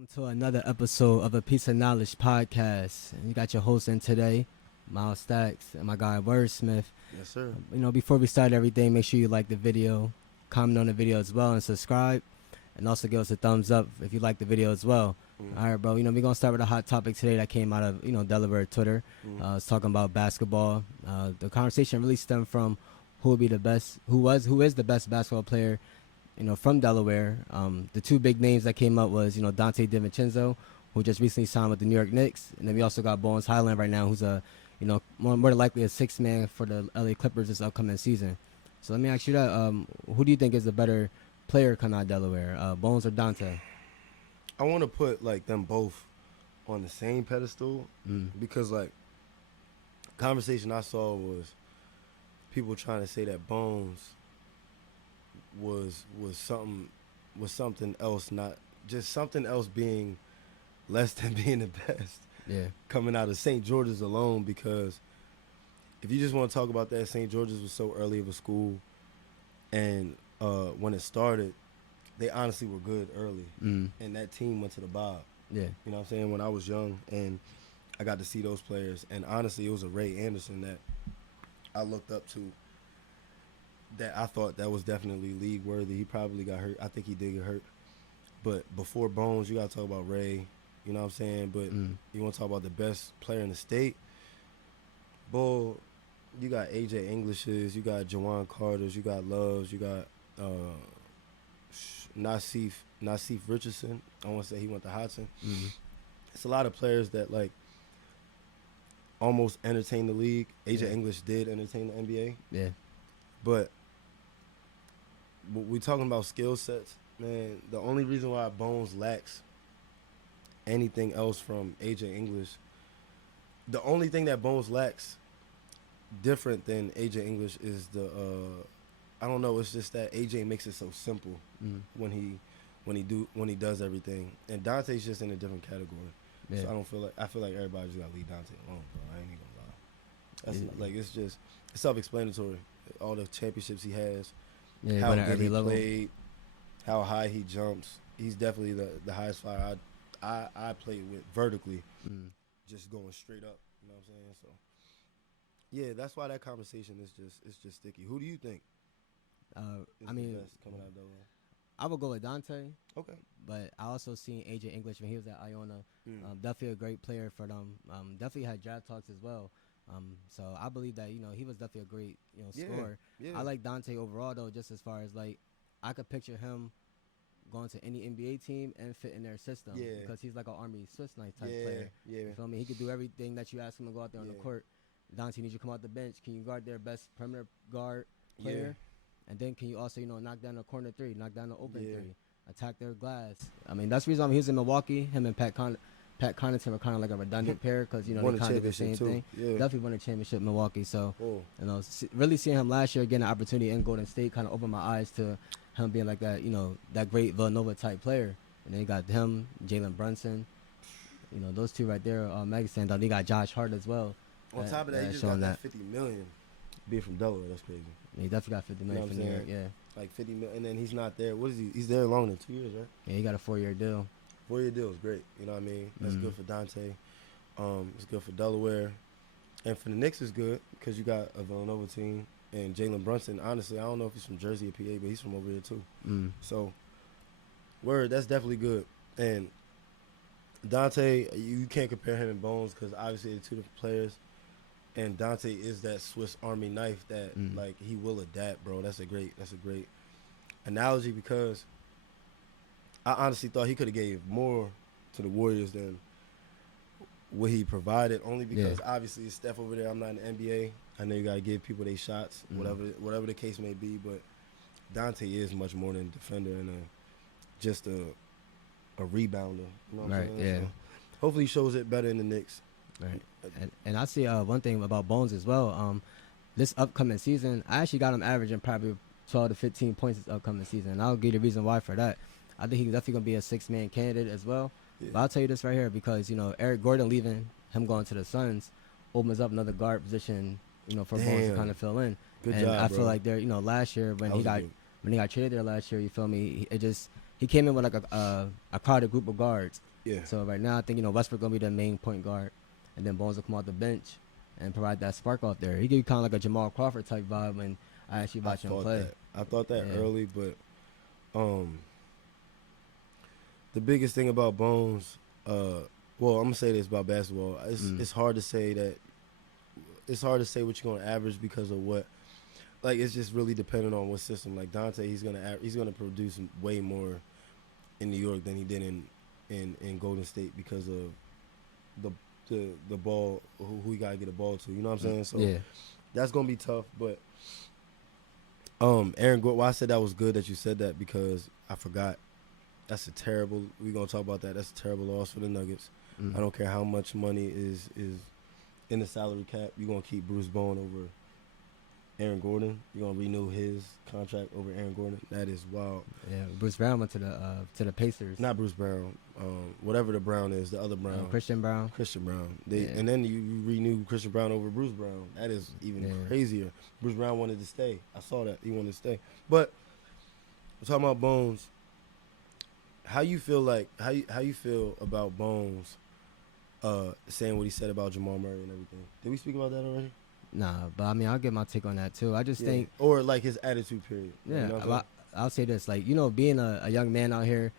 Welcome to another episode of a Piece of Knowledge podcast. And you got your host in today, Miles Stacks, and my guy Wordsmith. Yes, sir. Before we start everything, make sure you like the video, comment on the video as well, and subscribe. And also give us a thumbs up if you like the video as well. All right, bro. We're gonna start with a hot topic today that came out of Delaware Twitter. It's talking about basketball. The conversation really stemmed from who would be the best, who is the best basketball player from Delaware. The two big names that came up was, Dante DiVincenzo, who just recently signed with the New York Knicks. And then we also got Bones Highland right now, who's more than likely a sixth man for the LA Clippers this upcoming season. So let me ask you that. Who do you think is the better player coming out of Delaware, Bones or Dante? I want to put, them both on the same pedestal because, conversation I saw was people trying to say that Bones was something else, not just something else being less than being the best. Yeah. Coming out of St. George's alone, because if you just want to talk about that, St. George's was so early of a school, and when it started, they honestly were good early, and that team went to the Bob. Yeah. You know what I'm saying? When I was young, and I got to see those players, and honestly, it was a Ray Anderson that I looked up to, that I thought that was definitely league worthy. He probably got hurt. I think he did get hurt. But before Bones, you got to talk about Ray. You know what I'm saying? But you want to talk about the best player in the state? Bull, you got A.J. Englishes, you got Jawan Carters, you got Loves, you got Nassif Richardson. I want to say he went to Hudson. It's a lot of players that, almost entertain the league. A.J. English did entertain the NBA. Yeah. But we talking about skill sets, man. The only reason why Bones lacks anything else from A.J. English, the only thing that Bones lacks different than A.J. English is I don't know. It's just that A.J. makes it so simple when he does everything, and Dante's just in a different category. Yeah. So I feel like everybody just gotta leave Dante alone, bro. I ain't gonna lie. That's it's self-explanatory. All the championships he has, how good he played, how high he jumps. He's definitely the highest flyer I played with vertically, just going straight up. You know what I'm saying? So yeah, that's why that conversation is just sticky. Who do you think? Is the best coming out of Delaware? I would go with Dante. Okay. But I also seen A.J. English when he was at Iona. Definitely a great player for them. Definitely had draft talks as well. So I believe that, he was definitely a great, scorer. Yeah. I like Dante overall, though, just as far as, I could picture him going to any NBA team and fit in their system. Yeah. Because he's like an Army Swiss knife type player. Yeah. You feel me? He could do everything that you ask him to go out there on the court. Dante needs you to come out the bench. Can you guard their best perimeter guard player? And then can you also, knock down a corner three, knock down an open three, attack their glass? I mean, that's the reason he was in Milwaukee. Him and Pat Connaughton were kind of like a redundant pair because, they kind of did the same thing. Yeah. Definitely won a championship in Milwaukee. So, really seeing him last year getting an opportunity in Golden State kind of opened my eyes to him being like that, that great Villanova type player. And then you got him, Jalen Brunson. Those two right there are mega stand out. You got Josh Hart as well. On top of that, he just got that $50 million. Being from Delaware, that's crazy. Yeah, he definitely got $50 million from New York, yeah. Like $50 million, and then he's not there. What is he? He's there longer than 2 years, right? Yeah, he got a 4-year deal. 4-year deal is great. You know what I mean? That's good for Dante. It's good for Delaware. And for the Knicks, it's good because you got a Villanova team. And Jalen Brunson, honestly, I don't know if he's from Jersey or PA, but he's from over here too. So, that's definitely good. And Dante, you can't compare him and Bones because obviously they're two different players. And Dante is that Swiss Army knife that he will adapt, bro. That's a great analogy because I honestly thought he could have gave more to the Warriors than what he provided. Only because obviously it's Steph over there. I'm not in the NBA. I know you gotta give people their shots, whatever the case may be. But Dante is much more than a defender and just a rebounder. You know what I'm saying? Yeah. So hopefully he shows it better in the Knicks. Right. And I see one thing about Bones as well. This upcoming season, I actually got him averaging probably 12 to 15 points this upcoming season. And I'll give you the reason why for that. I think he's definitely going to be a six-man candidate as well. Yeah. But I'll tell you this right here because, Eric Gordon leaving, him going to the Suns, opens up another guard position, for Bones to kind of fill in. Good and job, I feel bro. like there, last year when he got traded there last year, you feel me, he came in with like a crowded group of guards. Yeah. So right now, I think Westbrook gonna be the main point guard, and then Bones will come off the bench and provide that spark out there. He give you kind of like a Jamal Crawford type vibe when I actually watch him play. I thought that Yeah. early, but the biggest thing about Bones, well, I'm gonna say this about basketball. It's hard to say that. It's hard to say what you're gonna average because of what. Like, it's just really dependent on what system. Like Dante, he's gonna produce way more in New York than he did in Golden State because of the ball, who he gotta get a ball to. You know what I'm saying? So Yeah. that's gonna be tough. But Aaron Gordon, why I said that was good that you said that, because I forgot. That's a terrible. We're gonna talk about that. That's a terrible loss for the Nuggets. Mm. I don't care how much money is in the salary cap. You're gonna keep Bruce Bowen over Aaron Gordon. You're gonna renew his contract over Aaron Gordon. That is wild. Yeah. Bruce Brown went to the Pacers. Not Bruce Brown. Whatever the Brown is, the other Brown. Christian Brown. Christian Brown. Yeah. And then you renew Christian Brown over Bruce Brown. That is even crazier. Bruce Brown wanted to stay. I saw that. He wanted to stay. But we're talking about Bones. How you feel about Bones saying what he said about Jamal Murray and everything? Did we speak about that already? Nah, but I mean, I'll get my take on that too. I just think, or like his attitude period. yeah, You know I'll say this, like, being a young man out here,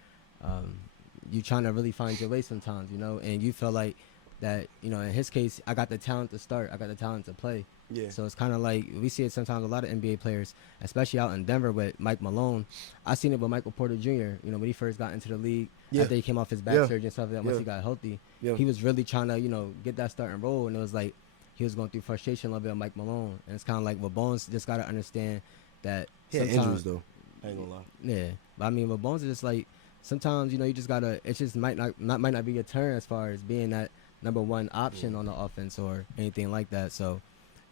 you trying to really find your way sometimes, and you feel like that, in his case, I got the talent to start, I got the talent to play. Yeah. So it's kind of like we see it sometimes. A lot of NBA players, especially out in Denver with Mike Malone. I seen it with Michael Porter Jr. When he first got into the league, after he came off his back surgery and stuff like that. Once he got healthy, he was really trying to get that starting role, and it was like he was going through frustration a little bit with Mike Malone. And it's kind of like with Bones, just got to understand that sometimes injuries though. I ain't gonna lie. Yeah, but I mean, with Bones, it's just like sometimes you just gotta. It just might not be your turn as far as being that number one option on the offense or anything like that. So.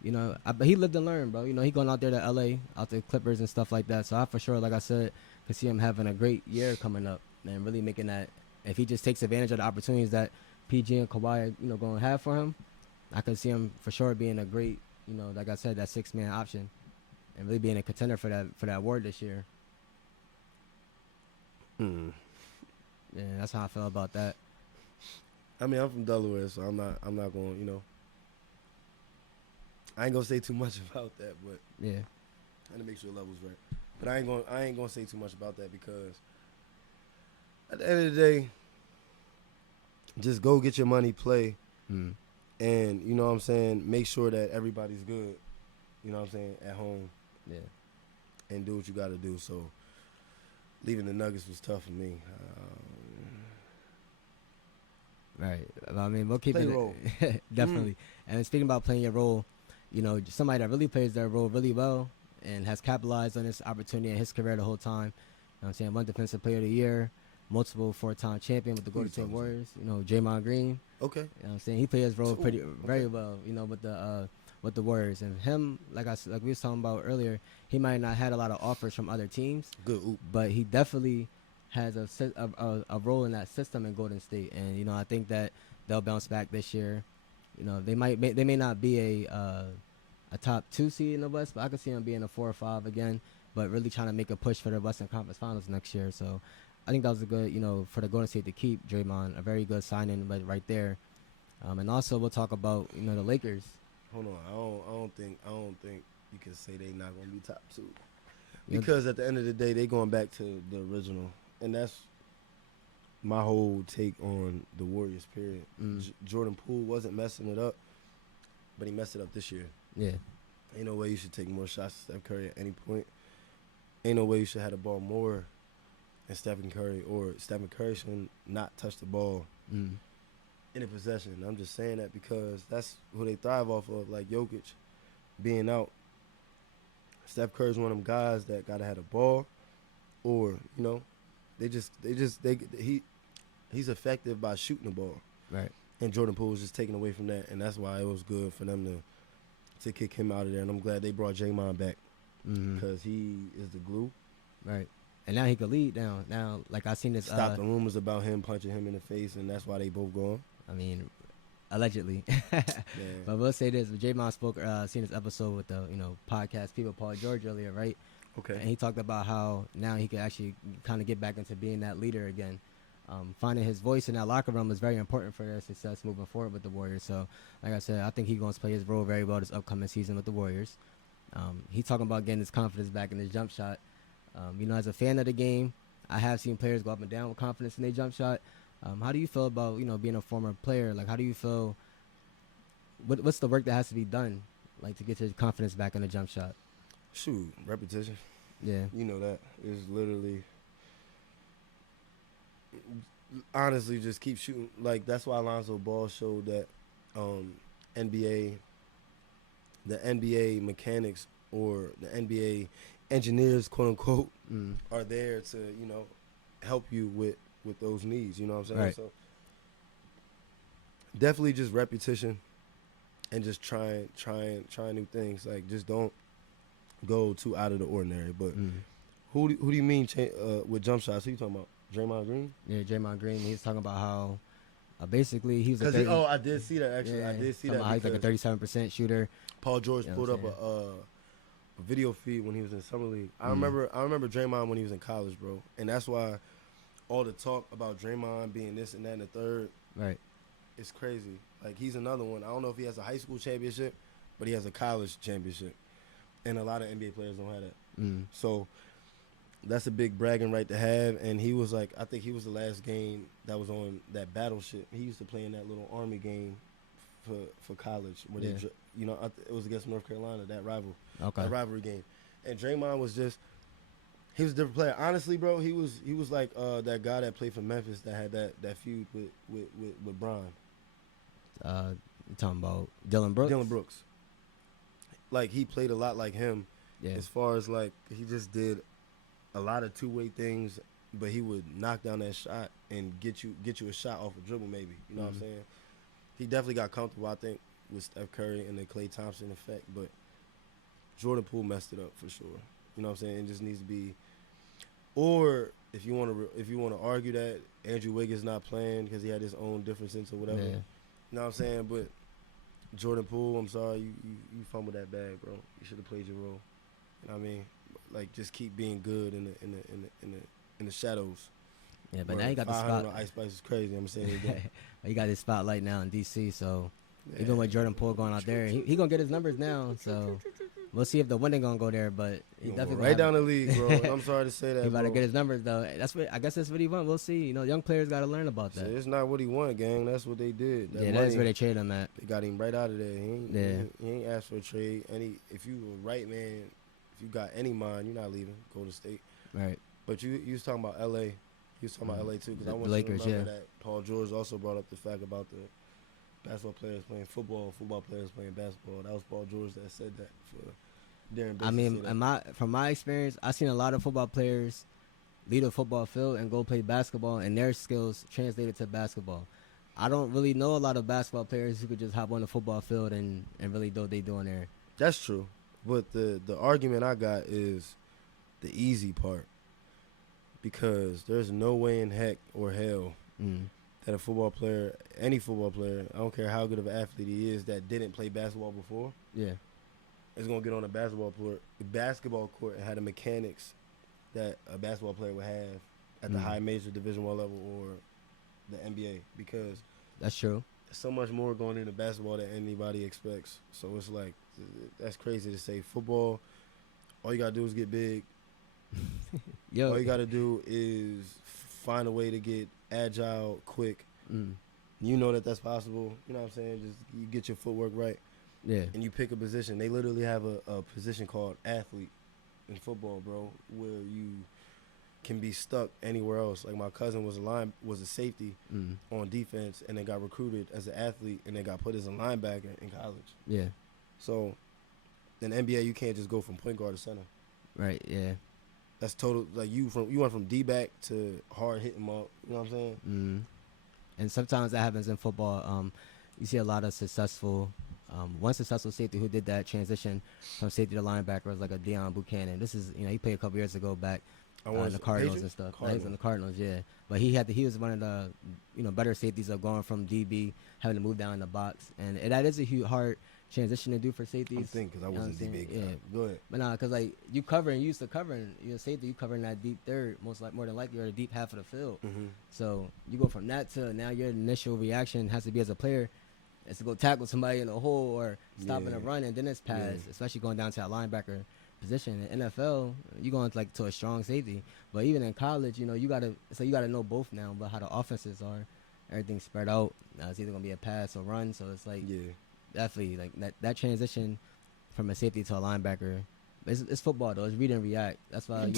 But he lived and learned, bro. He going out there to LA, out to Clippers and stuff like that. So I for sure, like I said, could see him having a great year coming up and really making that. If he just takes advantage of the opportunities that PG and Kawhi, going to have for him, I could see him for sure being a great, like I said, that 6-man option, and really being a contender for that award this year. Mm. Yeah, that's how I feel about that. I mean, I'm from Delaware, so I'm not going, I ain't gonna say too much about that, but yeah, I had to make sure the level's right. But I ain't gonna say too much about that, because at the end of the day, just go get your money, play, and you know what I'm saying, make sure that everybody's good. You know what I'm saying, at home. Yeah. And do what you got to do. So leaving the Nuggets was tough for me. Right. I mean, we'll keep Play it your role. definitely. And speaking about playing your role. Somebody that really plays their role really well and has capitalized on this opportunity in his career the whole time. You know what I'm saying? One Defensive Player of the Year, multiple 4-time champion with the Golden State Warriors. Draymond Green. Okay. You know what I'm saying? He played his role very well, with the Warriors. And him, like we was talking about earlier, he might not had a lot of offers from other teams. Good. Oop. But he definitely has a role in that system in Golden State. And, I think that they'll bounce back this year. They may not be a top 2 seed in the West, but I could see them being a 4 or 5 again, but really trying to make a push for the Western Conference Finals next year. So I think that was a good, for the Golden State to keep Draymond, a very good signing right there. And also we'll talk about, the Lakers. Hold on, I don't think you can say they not gonna be top 2, because at the end of the day they going back to the original, and that's my whole take on the Warriors. Period. Jordan Poole wasn't messing it up, but he messed it up this year. Yeah. Ain't no way you should take more shots to Steph Curry at any point. Ain't no way you should have the ball more than Stephen Curry, or Stephen Curry should not touch the ball in a possession. I'm just saying that because that's who they thrive off of, like Jokic being out. Steph Curry's one of them guys that gotta have the ball, or he's effective by shooting the ball. Right. And Jordan Poole was just taken away from that, and that's why it was good for them to kick him out of there. And I'm glad they brought Draymond back, because he is the glue. Right. And now he could lead down. Now, like I seen this. Stop the rumors about him punching him in the face, and that's why they both gone. I mean, allegedly. But we'll say this: Draymond spoke, seen this episode with the podcast People Paul George earlier, right? Okay. And he talked about how now he could actually kind of get back into being that leader again. finding his voice in that locker room is very important for their success moving forward with the Warriors. So, like I said, I think he's going to play his role very well this upcoming season with the Warriors. He's talking about getting his confidence back in his jump shot. As a fan of the game, I have seen players go up and down with confidence in their jump shot. How do you feel about, being a former player? Like, how do you feel? What's the work that has to be done, like, to get your confidence back in the jump shot? Shoot, repetition. Yeah. You know that is literally, honestly, just keep shooting. Like, that's why Alonzo Ball showed that NBA, the NBA mechanics or the NBA engineers, quote unquote, are there to, help you with those needs. You know what I'm saying? Right. So definitely just repetition and just trying new things. Like, just don't go too out of the ordinary. But who do you mean with jump shots? Who you talking about? Draymond Green? Yeah, Draymond Green. He's talking about how basically he was a 'Cause I did see that actually. Yeah, I did see talking that. about how he's like a 37% shooter. Paul George You know pulled what up I'm a video feed when he was in summer league. I remember Draymond when he was in college, bro, and that's why all the talk about Draymond being this and that and the third, Right. it's crazy. Like, he's another one. I don't know if he has a high school championship, but he has a college championship, and a lot of NBA players don't have that. So that's a big bragging right to have. And he was like, I think he was the last game that was on that battleship. He used to play in that little Army game for college where they, it was against North Carolina, that rivalry game. And Draymond was just, he was a different player. Honestly, bro, he was like that guy that played for Memphis that had that feud with Bron. You talking about Dylan Brooks? Dylan Brooks. Like, he played a lot like him. Yeah. As far as, like, he just did a lot of two-way things, but he would knock down that shot and get you a shot off a dribble, maybe. You know what I'm saying? He definitely got comfortable, I think, with Steph Curry and the Klay Thompson effect, but Jordan Poole messed it up for sure. You know what I'm saying? It just needs to be. Or if you want to argue that Andrew Wiggins not playing because he had his own differences or whatever. Yeah. You know what I'm saying? But Jordan Poole, I'm sorry, you fumbled that bag, bro. You should have played your role. You know what I mean? Like, just keep being good in the shadows. Yeah, but now you got the spot. On Ice Spice is crazy. I'm saying it again. You got this spotlight now in DC, so even with Jordan Poole going out there, he gonna get his numbers now. So we'll see if the winning gonna go there, but he definitely right down the league, bro. I'm sorry to say that. He about to bro. get his numbers though. I guess that's what he want. We'll see. Young players got to learn about that. So it's not what he wanted, gang. That's what they did. That's where they traded him at. They got him right out of there. He ain't asked for a trade. If you were right, man, if you got any mind, you're not leaving Golden State. Right. But you was talking about L.A. You was talking about L.A. too, because I want you Lakers, to remember that Paul George also brought up the fact about the basketball players playing football players playing basketball. That was Paul George that said that for Darren Bates. I mean, from my experience, I've seen a lot of football players leave a football field and go play basketball, and their skills translated to basketball. I don't really know a lot of basketball players who could just hop on the football field and really do what they doing there. That's true. But the argument I got is the easy part. Because there's no way in heck or hell that a football player, any football player, I don't care how good of an athlete he is, that didn't play basketball before, is going to get on a basketball court and have the mechanics that a basketball player would have at the high major Division I level or the NBA. Because that's true. There's so much more going into basketball than anybody expects. So it's like, that's crazy to say. Football, all you got to do is get big. All you got to do is find a way to get agile, quick. You know that's possible. You know what I'm saying? Just you get your footwork right. Yeah. And you pick a position. They literally have a position called athlete in football, bro, where you can be stuck anywhere else. Like, my cousin was a safety on defense, and then got recruited as an athlete, and then got put as a linebacker in college. Yeah. So in the NBA, you can't just go from point guard to center. Right. Yeah. That's total. Like, you went from D-back to hard hitting up. You know what I'm saying? And sometimes that happens in football. You see a lot of one successful safety who did that transition from safety to linebacker was like a Deion Buchanan. This is, he played a couple years ago back in the Cardinals and stuff. He was in the Cardinals, yeah. But he was one of the better safeties of going from DB, having to move down in the box, and that is a hard transition to do for safeties? I'm thinking because I You know what wasn't I'm saying? DB. Yeah. Go ahead. But nah, cause like you used to covering, you're a safety, you covering that deep third, more than likely, or the deep half of the field. Mm-hmm. So you go from that to now your initial reaction has to be as a player is to go tackle somebody in the hole or stopping a run, and then it's pass, especially going down to that linebacker position. In NFL, you going like to a strong safety, but even in college, you gotta know both now, but how the offenses are, everything's spread out. It's either gonna be a pass or run, so it's like definitely like that transition from a safety to a linebacker. It's football though. It's read and react. That's why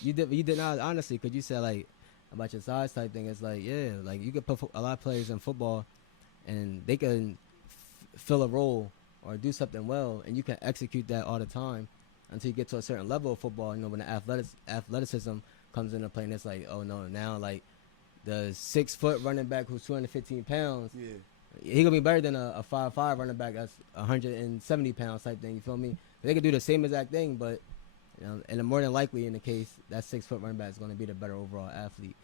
you did not honestly, because you said like about your size type thing. It's like like you could put a lot of players in football, and they can fill a role or do something well, and you can execute that all the time until you get to a certain level of football. When the athleticism comes into play, and it's like, oh no, now like the 6 foot running back who's 215 pounds. Yeah. He gonna be better than a 5'5" running back that's 170 pounds type thing. You feel me? They could do the same exact thing, but and more than likely in the case that 6 foot running back is gonna be the better overall athlete.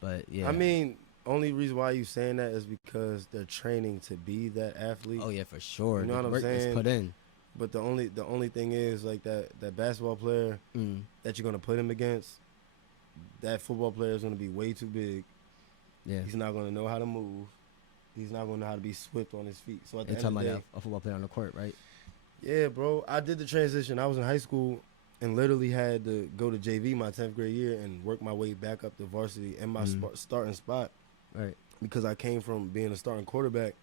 But yeah, I mean, only reason why you saying that is because they're training to be that athlete. Oh yeah, for sure. You know what I'm saying? Is put in. But the only thing is like that basketball player that you're gonna put him against, that football player is gonna be way too big. Yeah, he's not gonna know how to move. He's not gonna know how to be swift on his feet. So at the you're end of talking the day, about a football player on the court, right? Yeah, bro. I did the transition. I was in high school and literally had to go to JV my 10th grade year and work my way back up to varsity in my starting spot. Right. Because I came from being a starting quarterback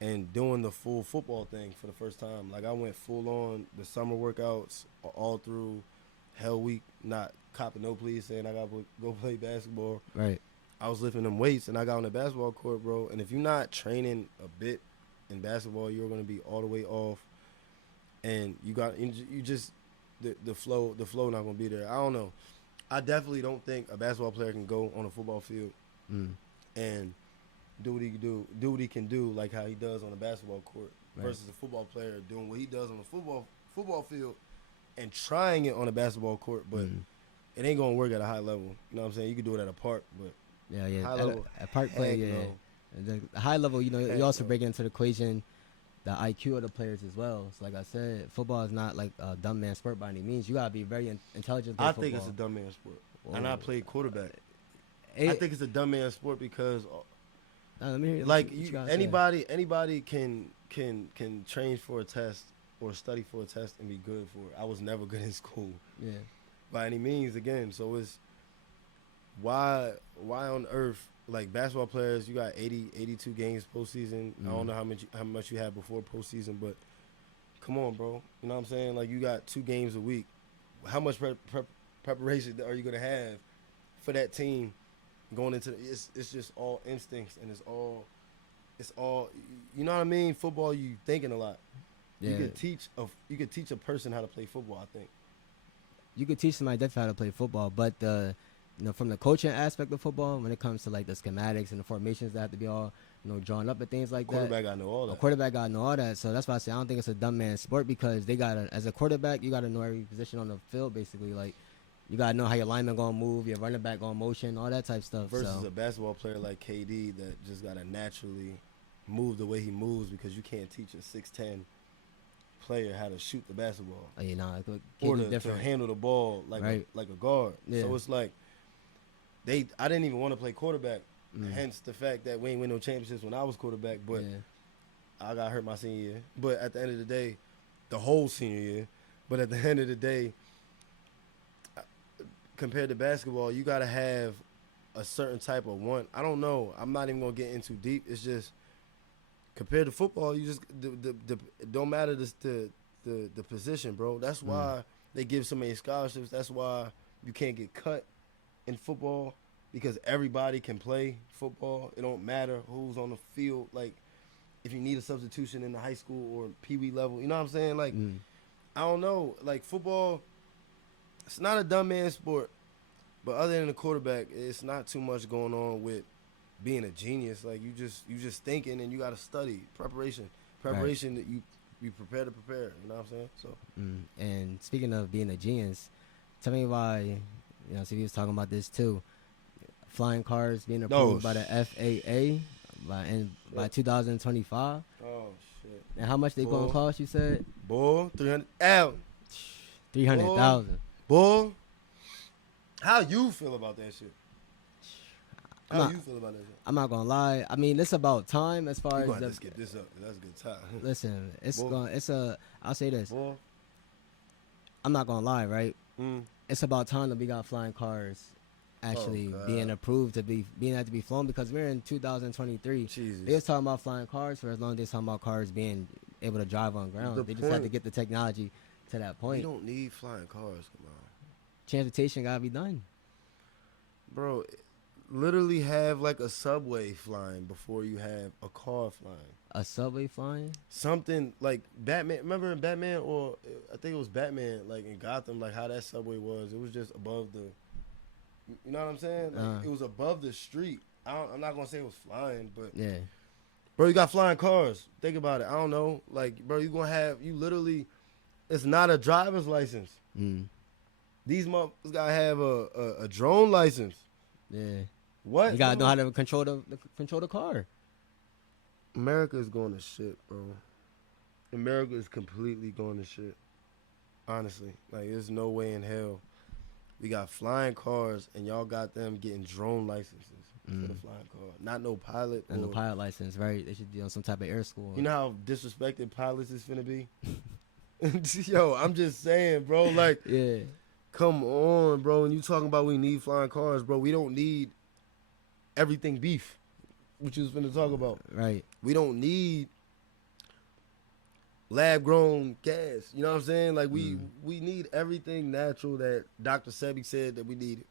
and doing the full football thing for the first time. Like I went full on the summer workouts all through hell week, not copping no please saying I gotta go play basketball. Right. I was lifting them weights and I got on the basketball court, bro. And if you're not training a bit in basketball, you're gonna be all the way off. And you just the flow not gonna be there. I don't know. I definitely don't think a basketball player can go on a football field and do what he can do like how he does on the basketball court versus a football player doing what he does on the football field and trying it on a basketball court, but it ain't gonna work at a high level. You know what I'm saying? You can do it at a park, but high level, at park play, the high level, you also bring into the equation the IQ of the players as well. So like I said, football is not like a dumb man sport by any means. You gotta be very intelligent. I think it's a dumb man sport, and I played quarterback. I think it's a dumb man sport because, let me hear like anybody can train for a test or study for a test and be good for it. I was never good in school, by any means. Again, so it's why on earth, like basketball players, you got 82 games postseason. I don't know how much you had before postseason, but come on, bro. You know what I'm saying? Like you got 2 games a week. How much preparation are you gonna have for that team going into? It's just all instincts and it's all. You know what I mean? Football, you thinking a lot. Yeah. You could teach a person how to play football. I think you could teach somebody definitely how to play football, but from the coaching aspect of football, when it comes to like the schematics and the formations that have to be all drawn up and things like quarterback gotta know all that. Quarterback gotta know all that. So that's why I say I don't think it's a dumb man sport, because as a quarterback, you gotta know every position on the field basically. Like you gotta know how your lineman gonna move, your running back gonna motion, all that type of stuff. Versus a basketball player like KD that just gotta naturally move the way he moves, because you can't teach a 6'10" player how to shoot the basketball. Or to handle the ball like a guard. Yeah. So it's like I didn't even want to play quarterback. Hence the fact that we ain't win no championships when I was quarterback. But I got hurt my senior year. But at the end of the day, the whole senior year. But at the end of the day, compared to basketball, you got to have a certain type of one. I don't know. I'm not even gonna get in too deep. It's just compared to football, you just it don't matter the position, bro. That's why they give so many scholarships. That's why you can't get cut in football, because everybody can play football. It don't matter who's on the field. Like if you need a substitution in the high school or pee-wee level, you know what I'm saying? Like I don't know. Like football, it's not a dumb man sport, but other than the quarterback, it's not too much going on with being a genius. Like you just thinking, and you got to study preparation that you prepare to prepare. You know what I'm saying? So and speaking of being a genius, tell me why. So he was talking about this too. Flying cars being approved by the FAA by 2025. Oh shit! shit. And how much they Boy. gonna cost? You said Boy, 300 out. 300,000. Boy, how you feel about that shit? I'm How not- you feel about that shit? I'm not gonna lie. I mean, it's about time as far You as gonna the. have to skip this up. That's a good time. Listen, it's Boy. going. It's a. I'll say this. Boy. I'm not gonna lie, right? Mm. It's about time that we got flying cars actually God. being approved to be flown, because we're in 2023. Jesus. They was talking about flying cars for as long as they was talking about cars being able to drive on ground. The They just had to point- get the technology to that We point. don't need flying cars. Come on. Transportation gotta be done. Bro, literally have like a subway flying before you have a car flying. A subway flying? Something like Batman. Remember in Batman, or I think it was Batman, like in Gotham, like how that subway was. It was just above the, you know what I'm saying? Like, it was above the street. I'm not gonna say it was flying, but Yeah. bro, you got flying cars. Think about it. I don't know. Like, bro, you literally, it's not a driver's license. Mm. These motherfuckers gotta have a drone license. Yeah. What? You gotta bro? know how to control the car. America is going to shit, bro. America is completely going to shit. Honestly, like there's no way in hell. We got flying cars and y'all got them getting drone licenses for the flying car. Not no pilot. And or, the pilot license, right? They should be on some type of air school. You know how disrespected pilots is finna be? Yo, I'm just saying, bro. Like, Yeah. come on, bro. When you talking about we need flying cars, bro, we don't need everything beef. What you was finna talk about? Right. We don't need lab grown gas. You know what I'm saying? Like we need everything natural that Dr. Sebi said that we needed.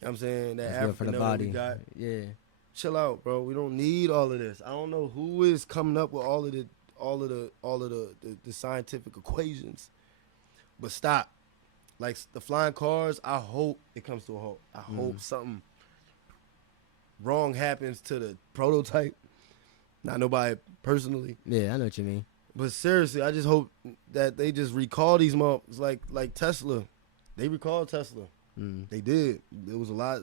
You know what I'm saying? That That's good for African the that body. we got. Yeah. Chill out, bro. We don't need all of this. I don't know who is coming up with all of the scientific equations. But stop. Like the flying cars, I hope it comes to a halt. I hope something wrong happens to the prototype. Not nobody personally. Yeah, I know what you mean. But seriously, I just hope that they just recall these motherfuckers like Tesla. They recalled Tesla. Mm. They did. There was a lot.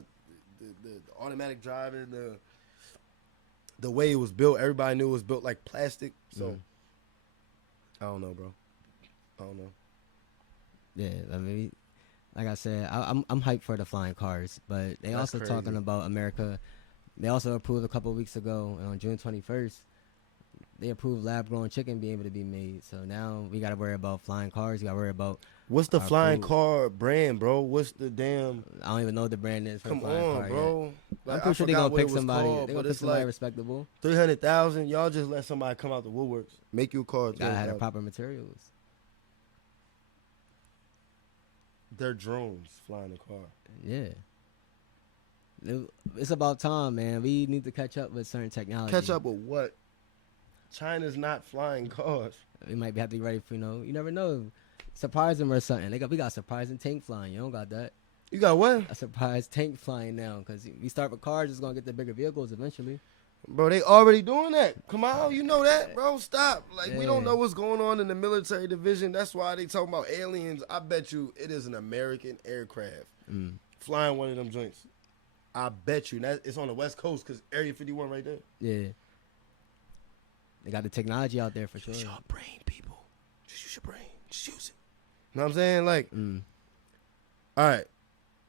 The automatic driving, the way it was built, everybody knew it was built like plastic. So, I don't know, bro. I don't know. Yeah, I mean, like I said, I'm hyped for the flying cars, but they That's also crazy. talking about America. They also approved a couple of weeks ago on June 21st. They approved lab-grown chicken being able to be made. So now we got to worry about flying cars. We got to worry about. What's the Our flying food. car brand, bro? What's the damn? I don't even know what the brand is for Come the flying on, car yet. bro. I'm Like, pretty I sure they're forgot gonna what it pick was somebody. called, They're but gonna pick it's somebody like respectable. 300,000. Y'all just let somebody come out the woodworks, make you a car. Gotta have the 300,000. proper materials. They're drones flying the car. Yeah. It's about time, man. We need to catch up with certain technology. Catch up with what? China's not flying cars. We might have to be ready for, you never know. Surprise them or something. We got surprising tank flying. You don't got that. You got what? A surprise tank flying now, because we start with cars, it's gonna get the bigger vehicles eventually. Bro, they already doing that. Come on, you know that, bro. Stop. Like, we don't Yeah. know what's going on in the military division. That's why they talking about aliens. I bet you it is an American aircraft flying one of them joints. I bet you. It's on the West Coast because Area 51 right there. Yeah. They got the technology out there for sure. Use your brain, people. Just use your brain. Just use it. You know what I'm saying? Like, all right.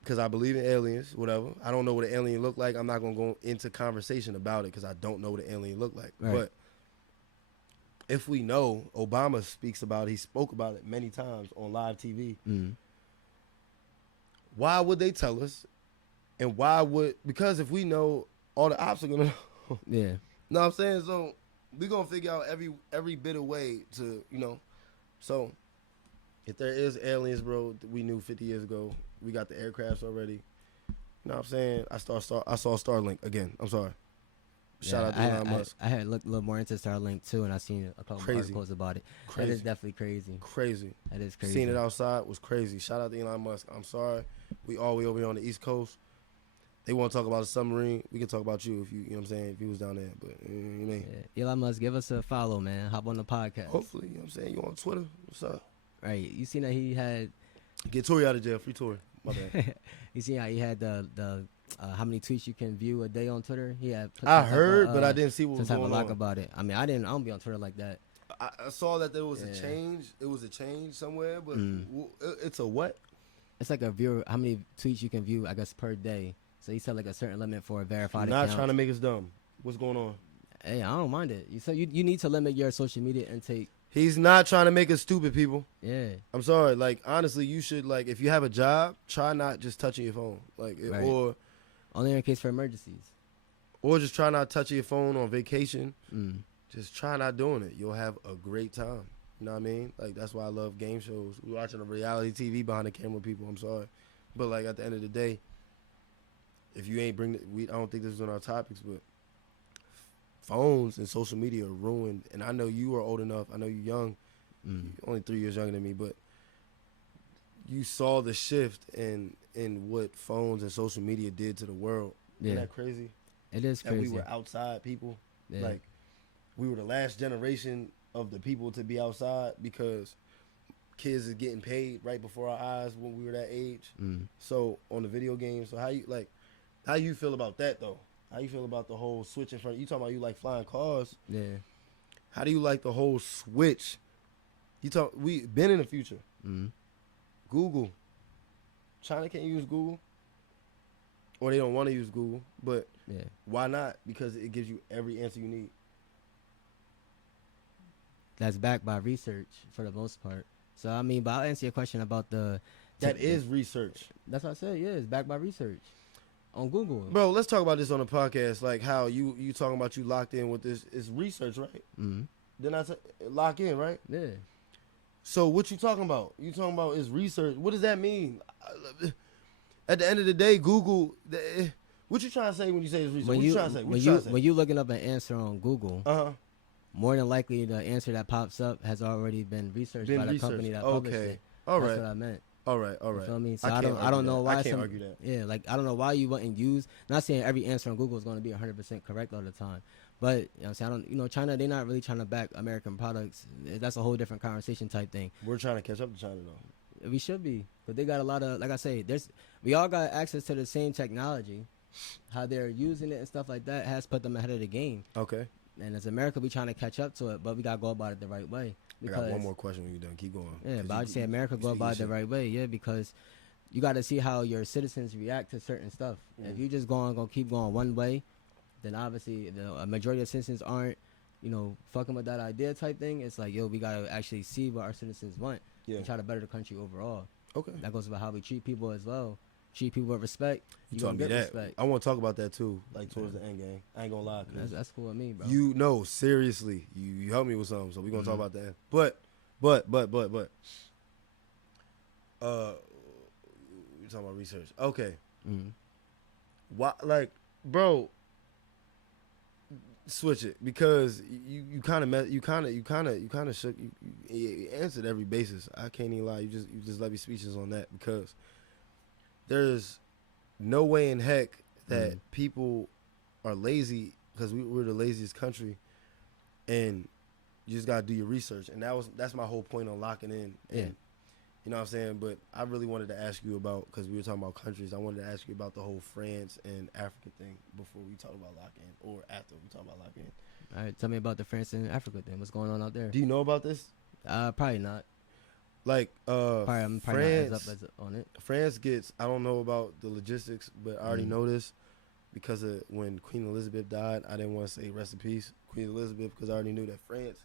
Because I believe in aliens, whatever. I don't know what an alien look like. I'm not going to go into conversation about it because I don't know what an alien look like. Right. But if we know, Obama speaks about it. He spoke about it many times on live TV. Why would they tell us? And why would, because if we know, all the ops are going to know. Yeah. Know what I'm saying? So we going to figure out every bit of way to, So if there is aliens, bro, we knew 50 years ago. We got the aircrafts already. You know what I'm saying? I saw Starlink again. I'm sorry. Shout out to Elon Musk. I had looked a little more into Starlink too, and I seen a couple Crazy. articles about it. Crazy. That is definitely crazy. Crazy. That is crazy. Seeing it outside was crazy. Shout out to Elon Musk. I'm sorry. We all way over here on the East Coast. They want to talk about a submarine. We can talk about you if you know what I'm saying, if you was down there. But you know what I mean? Yeah. Elon Musk, give us a follow, man. Hop on the podcast. Hopefully, you know what I'm saying? You on Twitter? What's up? Right. You seen that he had Get Tory out of jail. Free Tory. My bad. you seen how he had the how many tweets you can view a day on Twitter? He had put I some type heard, of, but I didn't see what some was type going of lock on. about it. I mean, I don't be on Twitter like that. I saw that there was a Yeah. change. It was a change somewhere, but Mm. it's a what? It's like a viewer, how many tweets you can view, I guess, per day. So you set like a certain limit for a verified Not account. trying to make us dumb. What's going on? Hey, I don't mind it. You need to limit your social media intake. He's not trying to make us stupid, people. Yeah. I'm sorry. Like, honestly, you should, like, if you have a job, try not just touching your phone. Like, Right. Only in case for emergencies. or just try not touching your phone on vacation. Mm. Just try not doing it. You'll have a great time. You know what I mean? Like, that's why I love game shows. We're watching a reality TV behind the camera, people. I'm sorry. But, like, at the end of the day, if you ain't I don't think this is on our topics, but phones and social media are ruined. And I know you are old enough. I know you're young. Mm. You're only 3 years younger than me, but you saw the shift in what phones and social media did to the world. Yeah. Isn't that crazy? It is And crazy. we were outside people. Yeah. Like, we were the last generation of the people to be outside because kids is getting paid right before our eyes when we were that age. Mm. So on the video games, so how you feel about that though? How you feel about the whole switch in front? You talking about you like flying cars? Yeah. How do you like the whole switch? We been in the future. Mm. Google. China can't use Google, or they don't want to use Google. But Yeah. why not? Because it gives you every answer you need. That's backed by research for the most part. So I mean, but I'll answer your question about the. That is research. That's what I said. Yeah, it's backed by research on Google. Bro, let's talk about this on the podcast. Like how you talking about you locked in with this. It's research, right? Mm. Then I say lock in, right? Yeah. So what you talking about? You talking about is research. What does that mean? At the end of the day, Google. What you trying to say when you say it's research? What you trying to say? When you looking up an answer on Google, Uh-huh. more than likely the answer that pops up has already been researched by the company that published it. All That's right. what I meant. All right. You feel me? So I I don't know why I can't argue that. Yeah, like I don't know why you wouldn't use. Not saying every answer on Google is going to be 100% correct all the time, but you know what I'm saying, I don't. You know, China, they're not really trying to back American products. That's a whole different conversation type thing. We're trying to catch up to China though. We should be, but they got a lot of, like I say, we all got access to the same technology. How they're using it and stuff like that has put them ahead of the game. Okay. And as America, we trying to catch up to it, but we gotta go about it the right way. I got one more question when you're done. Keep going. Yeah, but I just say America go about it the right way. Yeah, because you got to see how your citizens react to certain stuff. Mm. If you just gonna keep going one way, then obviously a majority of citizens aren't, fucking with that idea type thing. It's like, yo, we gotta actually see what our citizens want and try to better the country overall. Okay. That goes about how we treat people as well. Treat people with respect. You told me that. Respect. I want to talk about that too, like towards the end game. I ain't gonna lie. That's cool with me, bro. You know, seriously, you helped me with something, so we gonna talk about that. But, you talking about research? Okay. Mm-hmm. Why, like, bro? Switch it because you kind of shook. You answered every basis. I can't even lie. You just let me speeches on that because there's no way in heck that people are lazy because we're the laziest country, and you just gotta do your research. And that's my whole point on locking in. And, you know what I'm saying? But I really wanted to ask you about, because we were talking about countries, I wanted to ask you about the whole France and Africa thing before we talk about lock in, or after we talk about lock in. All right, tell me about the France and Africa thing. What's going on out there? Do you know about this? Probably not. Like, I'm probably not as up on it. France gets, I don't know about the logistics, but I already know this because of when Queen Elizabeth died. I didn't want to say rest in peace, Queen Elizabeth, because I already knew that France,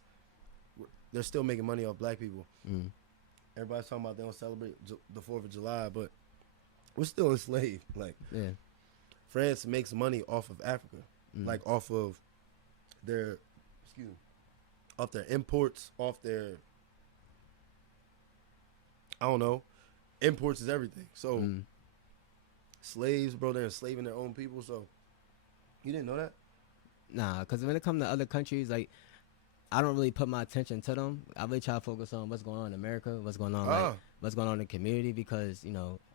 they're still making money off black people. Mm. Everybody's talking about they don't celebrate the 4th of July, but we're still enslaved. Like, France makes money off of Africa, like off of their, off their imports, off their, I don't know, imports is everything. So slaves, bro, they're enslaving their own people. So you didn't know that? Nah, because when it comes to other countries, like, I don't really put my attention to them. I really try to focus on what's going on in America, what's going on, what's going on in the community. Because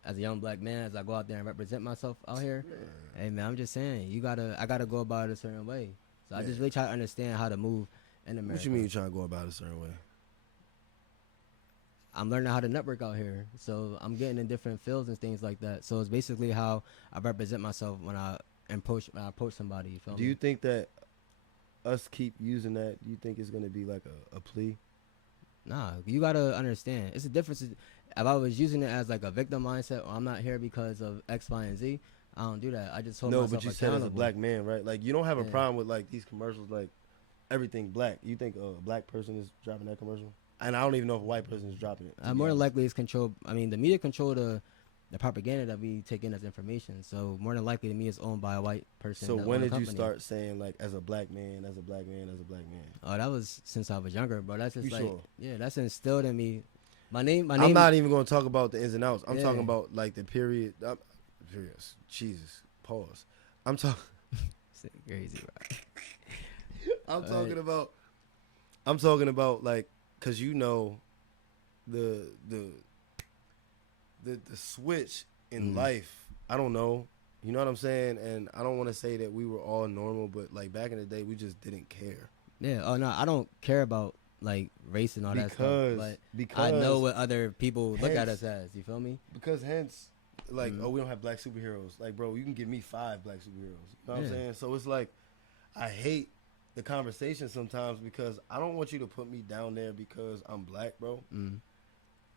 as a young black man, as I go out there and represent myself out here, hey man, I'm just saying, I gotta go about it a certain way. So I just really try to understand how to move in America. What you mean you trying to go about it a certain way? I'm learning how to network out here, so I'm getting in different fields and things like that. So it's basically how I represent myself when I approach somebody. You feel me? Do you think that us keep using that, do you think it's gonna be like a plea? Nah, you gotta understand. It's a difference. If I was using it as like a victim mindset, or I'm not here because of X, Y, and Z, I don't do that. I just hold No, myself but you said as a accountable. black man, right? Like you don't have a Yeah. problem with like these commercials, like everything black. You think a black person is dropping that commercial? And I don't even know if a white person is dropping it. More than likely, it's controlled. I mean, the media control the propaganda that we take in as information. So more than likely, to me, it's owned by a white person. So that when own the did you company. start saying like as a black man, as a black man, as a black man? Oh, that was since I was younger, bro. That's just You like, sure? yeah, that's instilled in me. My name. I'm not even going to talk about the ins and outs. I'm Yeah. talking about like the period. Periods. Jesus. Pause. I'm talking. Crazy, bro. I'm talking about. I'm talking about like, cause you know, the switch in life. I don't know. You know what I'm saying? And I don't want to say that we were all normal, but like back in the day, we just didn't care. Yeah. Oh no, I don't care about like race and all that stuff. But Because I know what other people look at us as. You feel me? Because hence, like, oh, we don't have black superheroes. Like, bro, you can give me 5 black superheroes. You know what I'm saying? So it's like, I hate the conversation sometimes because I don't want you to put me down there because I'm black, bro.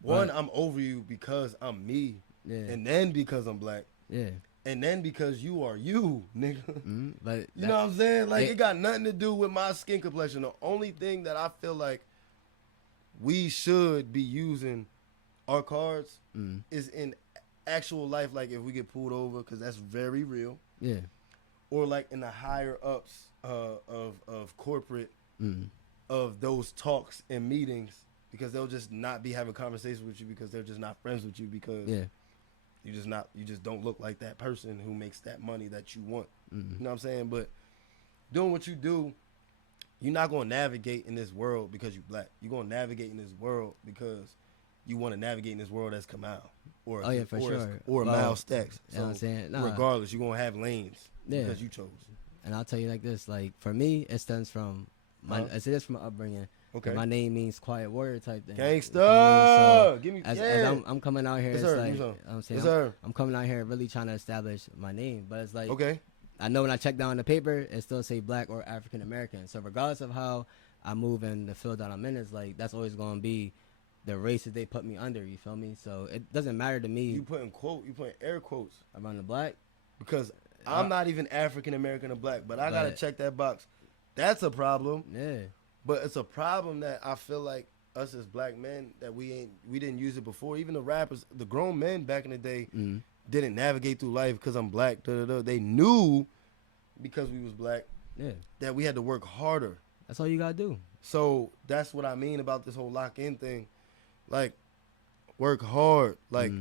One, I'm over you because I'm me. Yeah. And then because I'm black. Yeah. And then because you are you, nigga. But you know what I'm saying? Like, it got nothing to do with my skin complexion. The only thing that I feel like we should be using our cards is in actual life, like if we get pulled over, because that's very real. Yeah. Or like in the higher ups of corporate, of those talks and meetings, because they'll just not be having conversations with you because they're just not friends with you because you just don't look like that person who makes that money that you want. You know what I'm saying? But doing what you do, you're not going to navigate in this world because you're black. You're going to navigate in this world because you want to navigate in this world as Kamal or or Miles Stacks. You know what I'm saying? Nah. Regardless, you're going to have lanes because you chose. And I'll tell you like this, like for me, it stems from I say this from my upbringing. Okay. My name means quiet warrior type thing. Gangsta. So Give me as I'm coming out here, yes, it's sir. like I'm saying I'm coming out here really trying to establish my name, but it's like I know when I check down the paper, it still say black or African American. So regardless of how I move in the field that I'm in, it's like that's always gonna be the race that they put me under. You feel me? So it doesn't matter to me. You putting air quotes around the black because I'm not even African American or black, but I gotta check that box. That's a problem. Yeah. But it's a problem that I feel like us as black men that we didn't use it before. Even the rappers, the grown men back in the day didn't navigate through life because I'm black. They knew because we was black that we had to work harder. That's all you gotta do. So that's what I mean about this whole lock-in thing. Like, work hard. Like,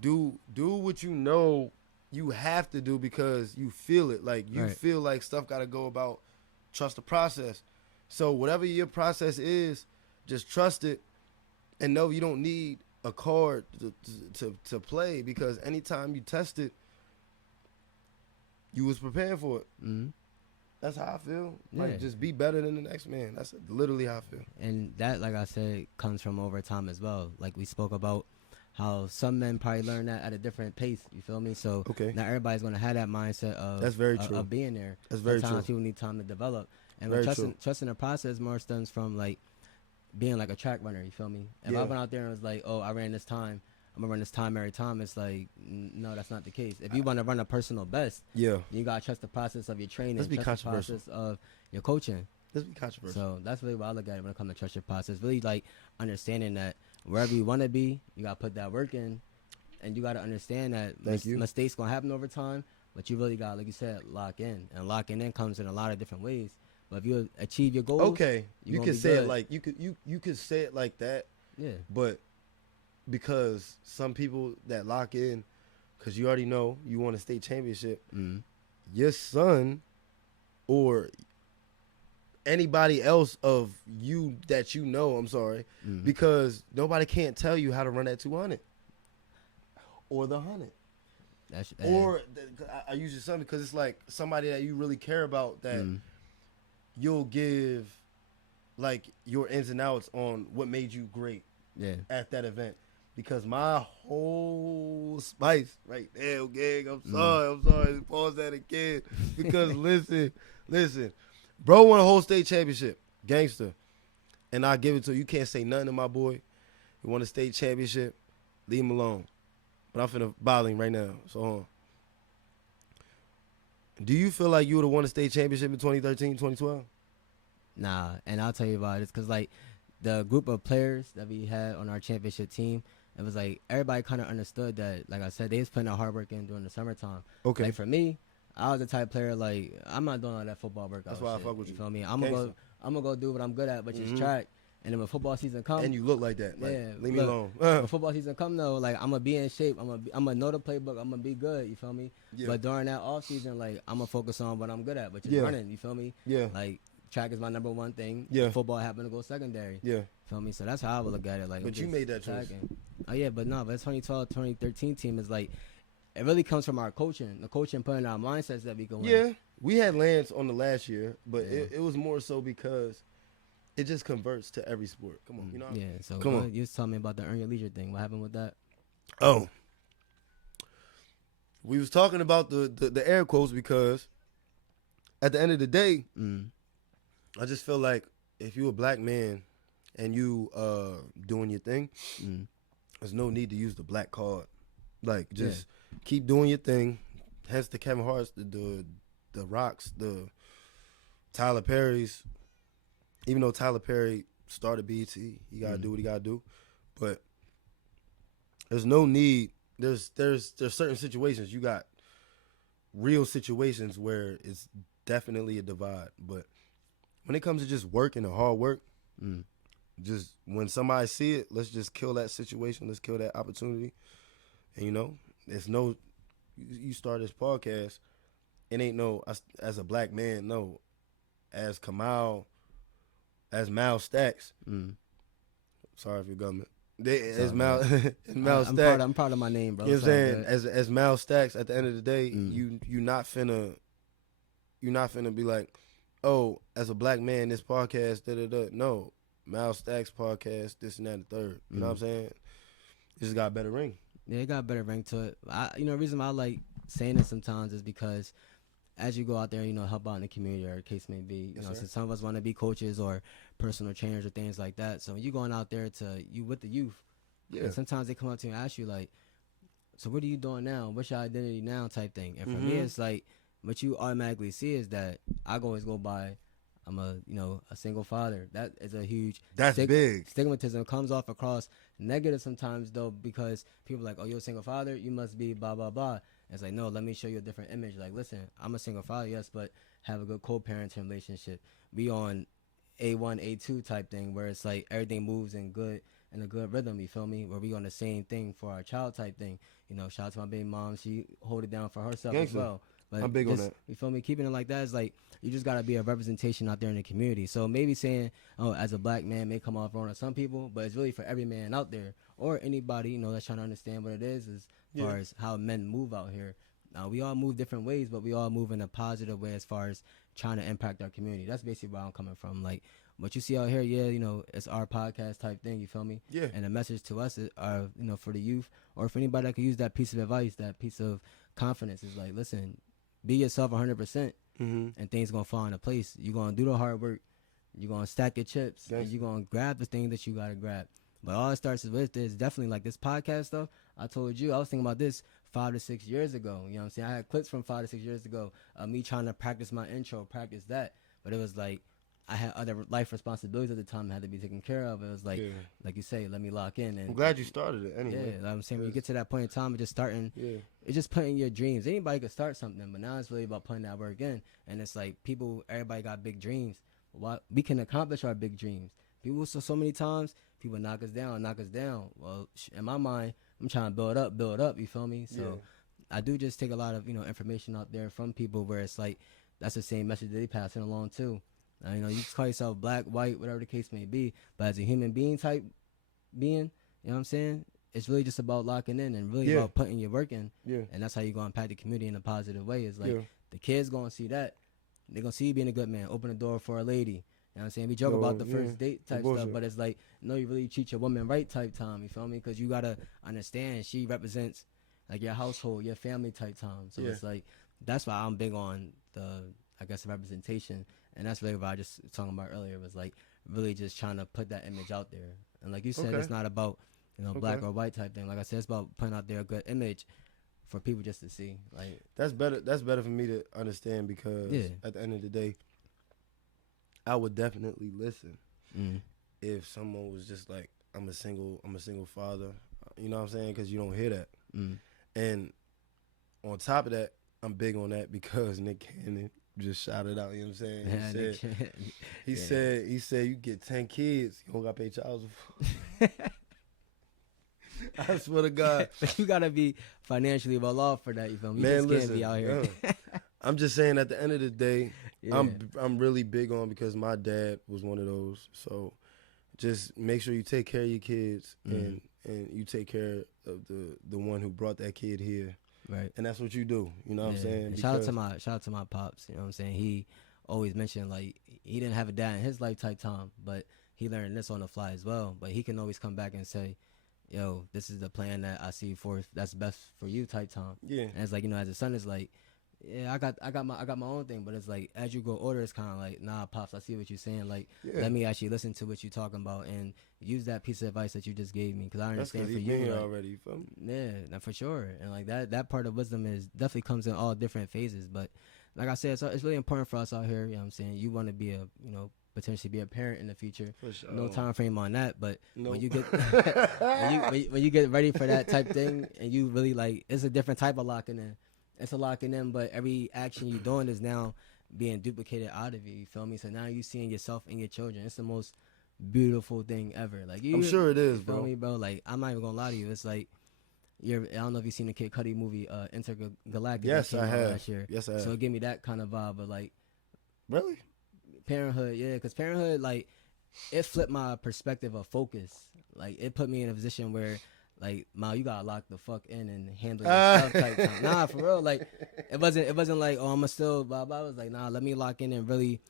do what you know you have to do because you feel it. Like, you feel like stuff got to go about. Trust the process. So whatever your process is, just trust it and know you don't need a card to play because anytime you test it, you was prepared for it. That's how I feel. Like, just be better than the next man. That's literally how I feel. And that, like I said, comes from over time as well. Like we spoke about how some men probably learn that at a different pace. You feel me? So not everybody's going to have that mindset of that's very true. Of being there. That's very Sometimes true. people need time to develop. And trusting the process more stems from like being like a track runner. You feel me? If I went out there and was like, oh, I ran this time, I'm gonna run this time every time. It's like, no, that's not the case. If you want to run a personal best, you gotta trust the process of your training. Let's be trust the process of your coaching. Let's be controversial. So that's really what I look at it when it comes to trust your process. Really like understanding that wherever you want to be, you gotta put that work in, and you gotta understand that mistakes gonna happen over time. But you really got, like you said, lock in, and locking in comes in a lot of different ways. But if you achieve your goals, you can say it like you could say it like that. Yeah. But because some people that lock in, because you already know you want a state championship, your son or anybody else of you that you know, because nobody can't tell you how to run that 200 or the 100. I use your son because it's like somebody that you really care about that you'll give like your ins and outs on what made you great at that event. Because my whole spice right there, gang, I'm sorry, pause that again. Because listen, Bro won a whole state championship. Gangster. And I give it to you. You can't say nothing to my boy. He won a state championship. Leave him alone. But I'm finna bother him right now. So hold on. Do you feel like you would have won a state championship in 2013, 2012? Nah, and I'll tell you about it. It's because, like, the group of players that we had on our championship team, it was like everybody kind of understood that, like I said, they was putting their hard work in during the summertime. Okay. Like, for me, I was the type of player, like, I'm not doing all that football workout. That's why shit, I fuck with you. You feel me? I'm gonna go do what I'm good at, which is track. And then when football season comes, And you look like that. Like, yeah, leave me alone. When football season come though, like I'm gonna be in shape. I'm gonna know the playbook. I'm gonna be good. You feel me? Yeah. But during that off season, like I'm gonna focus on what I'm good at, which is Yeah. running. You feel me? Yeah. Like track is my number one thing. Yeah. Football happened to go secondary. Yeah. Feel me? So that's how I would look at it. Like, But you made that choice. Oh yeah, but no, but 2012, 2013 team is like, it really comes from our coaching. The coaching putting our mindsets that we can win. Yeah. We had Lance on the last year, but Yeah. it was more so because it just converts to every sport. Come on, you know. Yeah. So Come on. You was telling me about the earn your leisure thing. What happened with that? Oh, we was talking about the air quotes because at the end of the day, I just feel like if you a black man and you doing your thing, there's no need to use the black card. Like just keep doing your thing. Hence the Kevin Hart's, the Rocks, the Tyler Perry's. Even though Tyler Perry started BET, he gotta do what he gotta do. But there's no need. There's certain situations. You got real situations where it's definitely a divide. But when it comes to just working and hard work, just when somebody see it, let's just kill that situation. Let's kill that opportunity. And you know, there's no. You start this podcast, it ain't no as a black man. No, as Kamal. As Mal Stacks, sorry for your government. As Mal Stacks, I'm proud of my name, bro. You know what I'm saying? As Mal Stacks, at the end of the day, you not finna be like, oh, as a black man, this podcast, da da da. No, Mal Stacks podcast, this and that, and the third. You know what I'm saying? It just got a better ring. Yeah, it got a better ring to it. The reason why I like saying it sometimes is because as you go out there, help out in the community or the case may be, since some of us want to be coaches or personal trainers or things like that. So you going out there you with the youth. Yeah. And sometimes they come up to you and ask you like, so what are you doing now? What's your identity now type thing? And for me, it's like, what you automatically see is that I always go by, I'm a single father. That is a huge. That's big. Stigmatism comes off across negative sometimes though, because people are like, oh, you're a single father, you must be blah, blah, blah. It's like, no, let me show you a different image. Like, listen, I'm a single father, yes, but have a good co-parenting relationship. We on A1, A2 type thing where it's like everything moves in a good rhythm, you feel me? Where we on the same thing for our child type thing. Shout out to my baby mom. She hold it down for herself as well. But I'm big on that. You feel me? Keeping it like that is like, you just got to be a representation out there in the community. So maybe saying, oh, as a black man may come off wrong to some people, but it's really for every man out there or anybody, that's trying to understand what it is as far as how men move out here. We all move different ways, but we all move in a positive way as far as trying to impact our community. That's basically where I'm coming from. Like, what you see out here, it's our podcast type thing, you feel me? Yeah. And the message to us is, for the youth or for anybody that could use that piece of advice, that piece of confidence is like, listen, be yourself 100%, and things going to fall into place. You're going to do the hard work. You're going to stack your chips, and you're going to grab the thing that you got to grab. But all it starts with is definitely like this podcast stuff. I told you, I was thinking about this 5 to 6 years ago. You know what I'm saying? I had clips from 5 to 6 years ago of me trying to practice my intro, practice that. But it was like I had other life responsibilities at the time that had to be taken care of. It was like, like you say, let me lock in. And I'm glad you started it anyway. Yeah, like I'm saying, when you get to that point in time of just starting, it's just putting your dreams. Anybody could start something, but now it's really about putting that work in. And it's like everybody got big dreams. We can accomplish our big dreams. People, so many times, people knock us down. Well, in my mind, I'm trying to build up, you feel me? So I do just take a lot of, information out there from people where it's like, that's the same message that they passing along too. You can call yourself black, white, whatever the case may be, but as a human being type being, you know what I'm saying? It's really just about locking in and really about putting your work in. Yeah. And that's how you're going to impact the community in a positive way. It's like the kids going to see that. They're going to see you being a good man, open the door for a lady. You know what I'm saying? We joke about the first date type stuff, but it's like, no, you really treat your woman right type time, you feel me? Because you got to understand she represents like your household, your family type time. So it's like, that's why I'm big on I guess, representation. And that's really what I just talking about earlier, was like really just trying to put that image out there. And like you said, Okay. it's not about, black Okay. or white type thing. Like I said, it's about putting out there a good image for people just to see. Like, That's better. That's better for me to understand because yeah. at the end of the day, I would definitely listen Mm. if someone was just like, I'm a single father. You know what I'm saying? Because you don't hear that. Mm. And on top of that, I'm big on that because Nick Cannon just shouted out. You know what I'm saying? He said, he said, you get 10 kids, you don't got to pay child support. I swear to God. You gotta be financially well off for that. You feel me? You Man, just listen, can't be out here. I'm just saying, at the end of the day, Yeah. I'm really big on, because my dad was one of those. So just make sure you take care of your kids and you take care of the one who brought that kid here. Right. And that's what you do. You know what I'm saying? And shout out to my pops. You know what I'm saying? He always mentioned, like, he didn't have a dad in his life type time, but he learned this on the fly as well. But he can always come back and say, yo, this is the plan that I see for that's best for you type time. Yeah. And it's like, as a son, it's like, yeah, I got my own thing, but it's like, as you grow older, it's kind of like, nah, pops, I see what you're saying. Like, let me actually listen to what you're talking about and use that piece of advice that you just gave me, because I understand for you. Like, like, already, you feel me? Yeah, for sure. And like that part of wisdom is definitely comes in all different phases. But like I said, it's really important for us out here. You know what I'm saying? You want to be potentially be a parent in the future. For sure. No time frame on that, but Nope. when you get when you get ready for that type thing, and you really like, it's a different type of locking in. It's a locking in, but every action you're doing is now being duplicated out of you. You feel me? So now you seeing yourself and your children. It's the most beautiful thing ever. Like, I'm sure it is, feel bro. me, bro? Like, I'm not even gonna lie to you. It's like, I don't know if you've seen the Kid Cudi movie Intergalactic. Yes, that came I out have. last year. Yes, I have. So it gave me that kind of vibe. But like, Really? Parenthood, yeah, because Parenthood, like, it flipped my perspective of focus. Like, it put me in a position where, like, Ma, you gotta lock the fuck in and handle your stuff type time. Nah, for real. Like, it wasn't like, oh, I'ma still blah blah. It was like, nah, let me lock in and really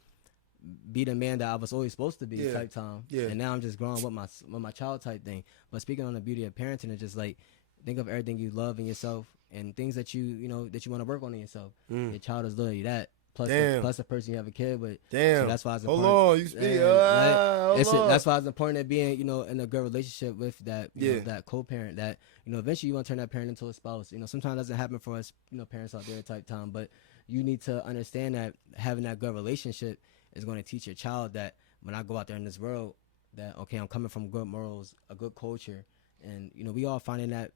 be the man that I was always supposed to be type time. Yeah. And now I'm just growing with my child type thing. But speaking on the beauty of parenting, it's just like, think of everything you love in yourself and things that you that you want to work on in yourself. Your child is literally that. Plus the person you have a kid with. Damn. So that's why it's Hold important. on, you speak. That's why it's important to being, in a good relationship with that, that co-parent. That eventually you want to turn that parent into a spouse. Sometimes it doesn't happen for us, parents out there type time. But you need to understand that having that good relationship is going to teach your child that when I go out there in this world, that okay, I'm coming from good morals, a good culture, and we all finding that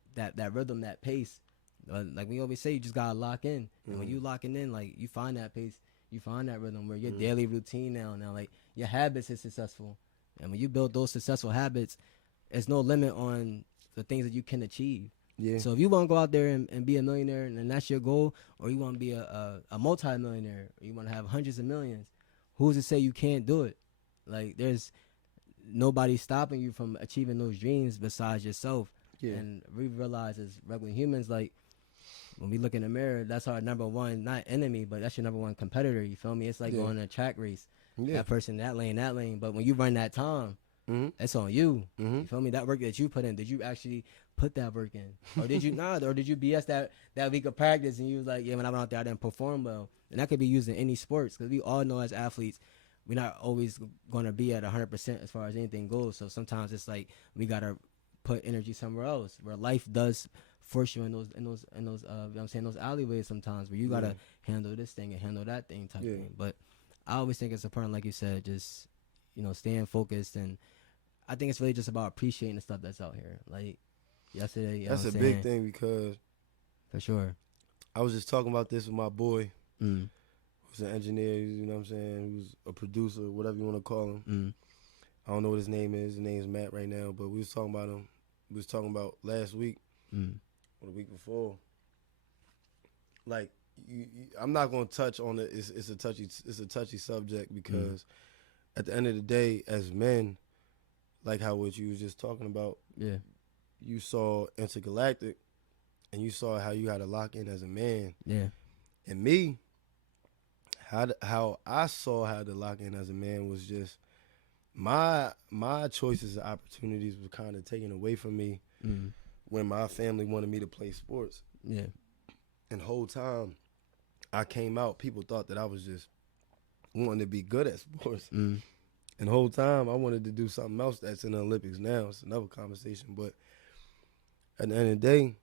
rhythm, that pace. Like we always say, you just gotta lock in, and when you locking in, like, you find that pace, you find that rhythm where your daily routine now, like, your habits is successful, and when you build those successful habits, there's no limit on the things that you can achieve. Yeah. So if you want to go out there and be a millionaire, and that's your goal, or you want to be a multi-millionaire, or you want to have hundreds of millions, who's to say you can't do it? Like, there's nobody stopping you from achieving those dreams besides yourself. Yeah. And we realize as regular humans, like, when we look in the mirror, that's our number one, not enemy, but that's your number one competitor. You feel me? It's like going in a track race. Yeah. That person, that lane. But when you run that time, it's on you. You feel me? That work that you put in, did you actually put that work in? Or did you not? Or did you BS that week of practice and you was like, yeah, when I went out there, I didn't perform well. And that could be used in any sports, because we all know as athletes, we're not always going to be at 100% as far as anything goes. So sometimes it's like we got to put energy somewhere else, where life does force you in those alleyways sometimes, where you gotta handle this thing and handle that thing type thing. But I always think it's important, like you said, just staying focused, and I think it's really just about appreciating the stuff that's out here. Like yesterday, that's a big thing, because for sure, I was just talking about this with my boy, who's an engineer, who's a producer, whatever you want to call him. I don't know what his name is. His name's Matt right now, but we was talking about him. We was talking about last week or the week before. Like, I'm not gonna touch on it. It's a touchy subject, because at the end of the day, as men, like how what you was just talking about, you saw Intergalactic, and you saw how you had to lock in as a man. Yeah. And me, how I saw how to lock in as a man was just my choices and opportunities were kind of taken away from me when my family wanted me to play sports. Yeah. And the whole time I came out, people thought that I was just wanting to be good at sports. Mm. And the whole time I wanted to do something else that's in the Olympics now. It's another conversation. But at the end of the day,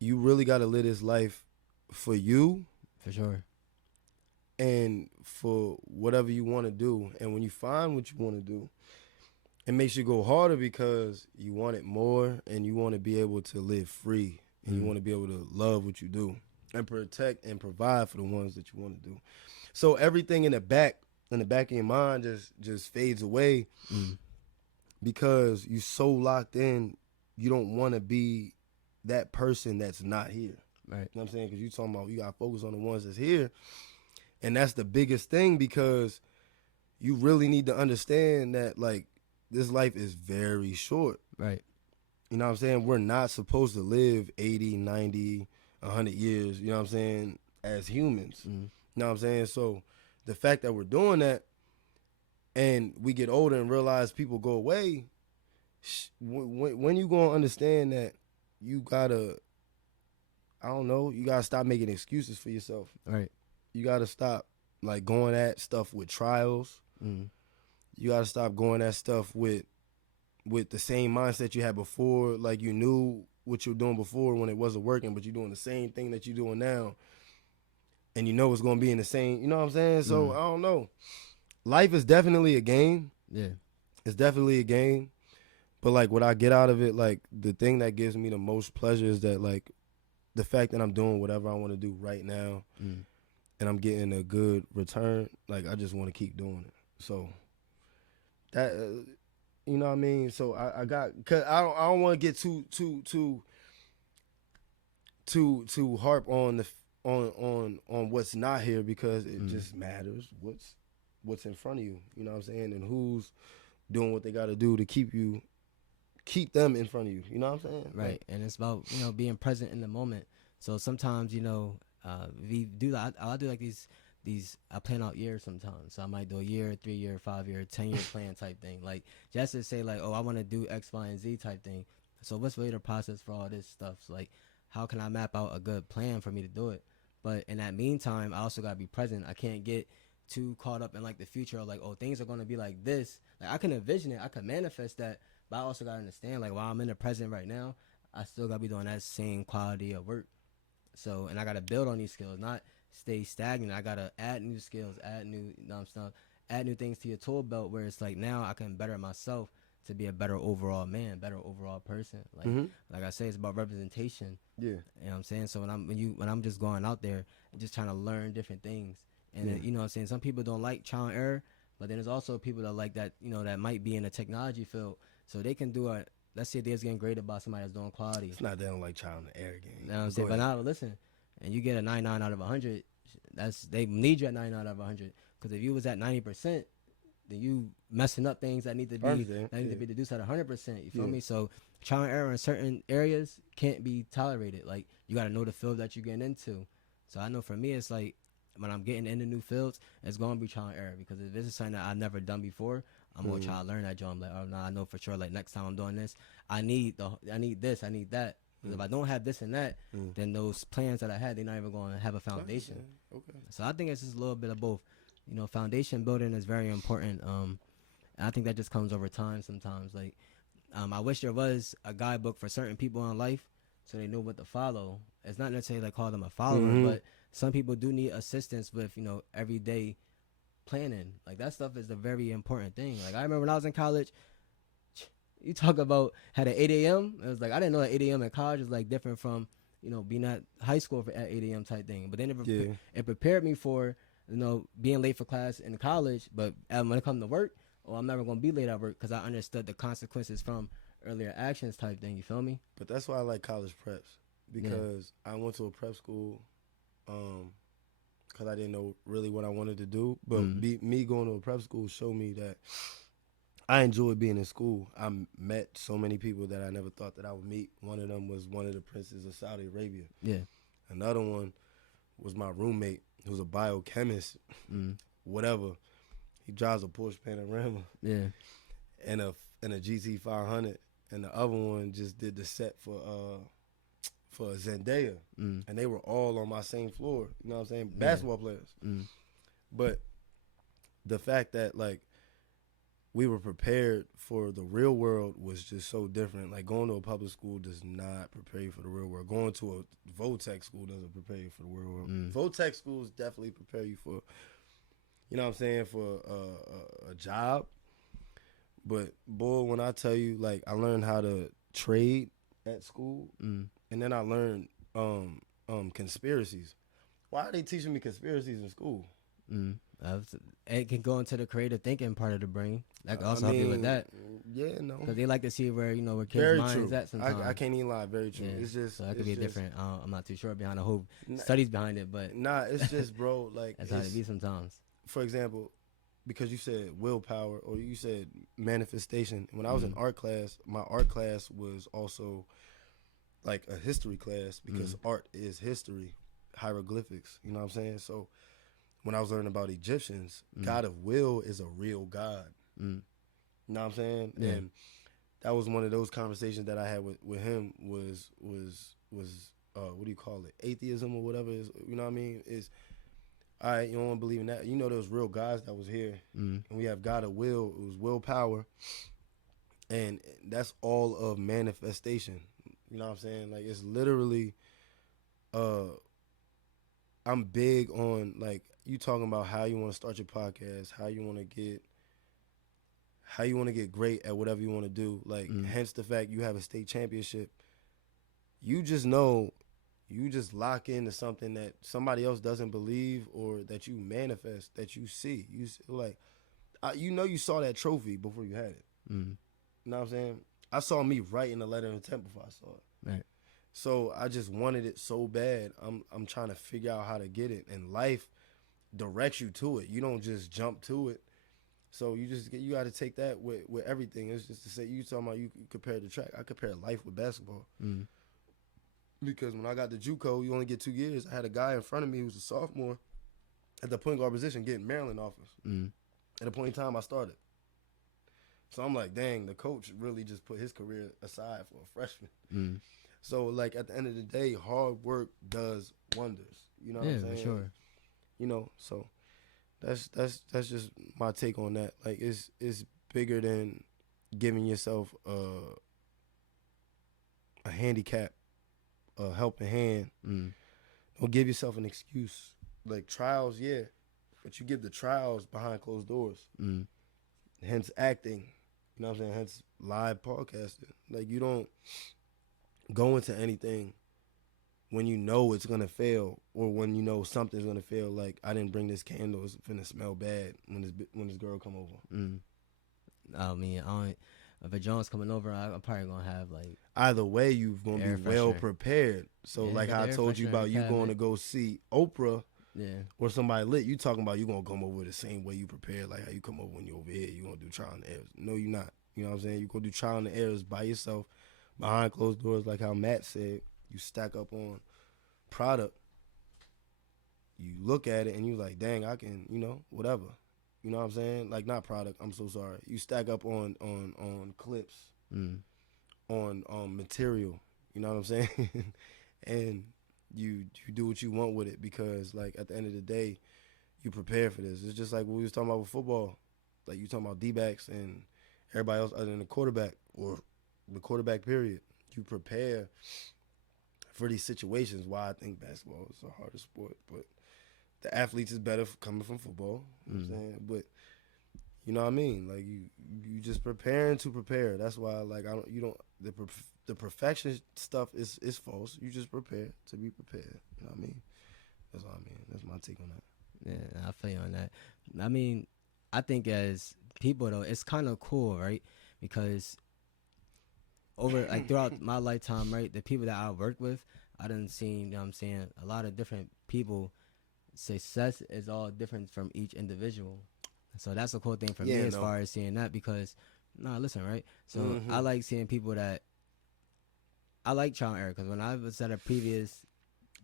you really got to live this life for you For sure. and for whatever you want to do. And when you find what you want to do, it makes you go harder because you want it more and you want to be able to live free and you want to be able to love what you do and protect and provide for the ones that you want to do. So everything in the back of your mind just fades away because you're so locked in, you don't want to be that person that's not here. Right. You know what I'm saying? Because you talking about you got to focus on the ones that's here. And that's the biggest thing because you really need to understand that, like, this life is very short. Right. You know what I'm saying? We're not supposed to live 80, 90, 100 years, you know what I'm saying, as humans. You know what I'm saying? So the fact that we're doing that and we get older and realize people go away, when you going to understand that you got to, I don't know, you got to stop making excuses for yourself. Right. You got to stop, like, going at stuff with trials. You got to stop going at stuff with the same mindset you had before. Like, you knew what you were doing before when it wasn't working, but you're doing the same thing that you're doing now. And you know it's going to be in the same, you know what I'm saying? So, I don't know. Life is definitely a game. Yeah. It's definitely a game. But, like, what I get out of it, like, the thing that gives me the most pleasure is that, like, the fact that I'm doing whatever I want to do right now and I'm getting a good return, like, I just want to keep doing it. So, that, you know what I mean? So, I got, cause I don't want to get too harp on the on what's not here because it just matters what's in front of you. You know what I'm saying? And who's doing what they got to do to keep them in front of you. You know what I'm saying? Right. Like, And it's about, being present in the moment. So sometimes, we do I do like these I plan out years sometimes. So I might do a year, 3 year, 5 year, 10-year plan type thing. Like just to say like, oh, I want to do X, Y, and Z type thing. So what's really the process for all this stuff? So like, how can I map out a good plan for me to do it? But in that meantime, I also gotta be present. I can't get too caught up in like the future of like, oh, things are gonna be like this. Like I can envision it, I can manifest that, but I also gotta understand like while I'm in the present right now, I still gotta be doing that same quality of work. So and I gotta build on these skills, not stay stagnant. I gotta add new skills, add new stuff, add new things to your tool belt where it's like now I can better myself to be a better overall man, better overall person. Like I say, it's about representation. yeah. You know what I'm saying? So when I'm just going out there and just trying to learn different things. And then, you know what I'm saying, some people don't like trial and error, but then there's also people that like that, that might be in the technology field. So they can do let's say they're getting graded by somebody that's doing quality. It's not that I don't like child in the air game. You know what I'm saying? But now listen, and you get a 99 out of 100, they need you at 99 out of 100. Because if you was at 90%, then you messing up things that need to be deduced at 100%. You feel me? So trial and error in certain areas can't be tolerated. Like you got to know the field that you're getting into. So I know for me, it's like when I'm getting into new fields, it's gonna be trial and error because if this is something that I've never done before, I'm gonna try to learn that job. I'm like, oh no, I know for sure. Like next time I'm doing this, I need this, I need that. Because if I don't have this and that, then those plans that I had, they're not even gonna have a foundation. Okay. So I think it's just a little bit of both. Foundation building is very important. And I think that just comes over time sometimes. Like, I wish there was a guidebook for certain people in life so they knew what to follow. It's not necessarily like call them a follower, but some people do need assistance with, everyday planning. Like that stuff is a very important thing. Like I remember when I was in college, you talk about had an 8 a.m. It was like, I didn't know that 8 a.m. at college was like different from, being at high school at 8 a.m. type thing. But then it prepared me for, being late for class in college. But when it comes to work, I'm never going to be late at work because I understood the consequences from earlier actions type thing. You feel me? But that's why I like college preps because I went to a prep school because I didn't know really what I wanted to do. But me going to a prep school showed me that I enjoyed being in school. I met so many people that I never thought that I would meet. One of them was one of the princes of Saudi Arabia. Yeah. Another one was my roommate who's a biochemist, whatever. He drives a Porsche Panamera. Yeah. And a GT 500. And the other one just did the set for Zendaya. And they were all on my same floor. You know what I'm saying? Basketball players. But the fact that like we were prepared for the real world was just so different. Like going to a public school does not prepare you for the real world. Going to a Votech school doesn't prepare you for the real world. Votech schools definitely prepare you for, you know what I'm saying, for a job. But boy, when I tell you, like I learned how to trade at school, and then I learned conspiracies. Why are they teaching me conspiracies in school? It can go into the creative thinking part of the brain. That can also I help you with mean, that. Yeah, no. Because they like to see where, where kids' Very minds true. at sometimes. I can't even lie. Very true. Yeah. It's just So that could it's be a just, different, I'm not too sure behind the whole studies behind it, but Nah, it's just, bro, like that's how it be sometimes. For example, because you said willpower or you said manifestation. When I was in art class, my art class was also like a history class because art is history, hieroglyphics. You know what I'm saying? So when I was learning about Egyptians, God of will is a real God. You know what I'm saying? Yeah. And that was one of those conversations that I had with him was what do you call it? Atheism or whatever is, you know what I mean? Is all right, you don't want to believe in that. You know those real gods that was here. And we have God of will, it was willpower. And that's all of manifestation. You know what I'm saying? Like it's literally I'm big on like you talking about how you want to start your podcast, how you want to get great at whatever you want to do. Like hence the fact you have a state championship. You just know you just lock into something that somebody else doesn't believe or that you manifest, that you see. You like you saw that trophy before you had it. You know what I'm saying? I saw me writing a letter in the temple before I saw it. Right. So I just wanted it so bad. I'm trying to figure out how to get it, and life directs you to it. You don't just jump to it. So you got to take that with everything. It's just to say you talking about you compare the track. I compare life with basketball. Because when I got to JUCO, you only get 2 years. I had a guy in front of me who was a sophomore at the point guard position getting Maryland offers. At the point in time I started. So I'm like, dang, the coach really just put his career aside for a freshman. So like at the end of the day, hard work does wonders. You know what I'm saying? Yeah, for sure. You know, so that's just my take on that. Like it's bigger than giving yourself a handicap, a helping hand. Don't give yourself an excuse. Like trials, yeah, but you give the trials behind closed doors. Hence acting. You know what I'm saying? Hence live podcasting. Like you don't go into anything when you know it's gonna fail or when you know something's gonna fail. Like I didn't bring this candle; it's finna smell bad when this girl come over. I mean, if a Jones coming over, I'm probably gonna have like. Either way, you're gonna be well prepared. So Yeah, like how I told you about you going to go see Oprah. Yeah. Or somebody lit, you talking about you gonna come over the same way you prepared, like how you come over when you over here, you gonna do trial and errors. No, you're not. You know what I'm saying? You gonna do trial and errors by yourself, behind closed doors, like how Matt said. You stack up on product. You look at it and you like, dang, I can, whatever. You know what I'm saying? Like not product. I'm so sorry. You stack up on clips, on material. You know what I'm saying? And you do what you want with it because like at the end of the day, you prepare for this. It's just like what we was talking about with football. Like you talking about D-backs and everybody else other than the quarterback or the quarterback period. You prepare for these situations. Why I think basketball is the hardest sport, but the athletes is better coming from football. You know what I'm saying? But you know what I mean? Like you just preparing to prepare. That's why like the perfection stuff is false. You just prepare to be prepared. You know what I mean? That's what I mean. That's my take on that. Yeah, I feel you on that. I mean, I think as people though, it's kind of cool, right? Because over like throughout my lifetime, right, the people that I worked with, I done seen, you know what I'm saying, a lot of different people. Success is all different from each individual. So that's a cool thing for me as far as seeing that because, listen, right? So I like seeing people that, I like trial and error because when I was at a previous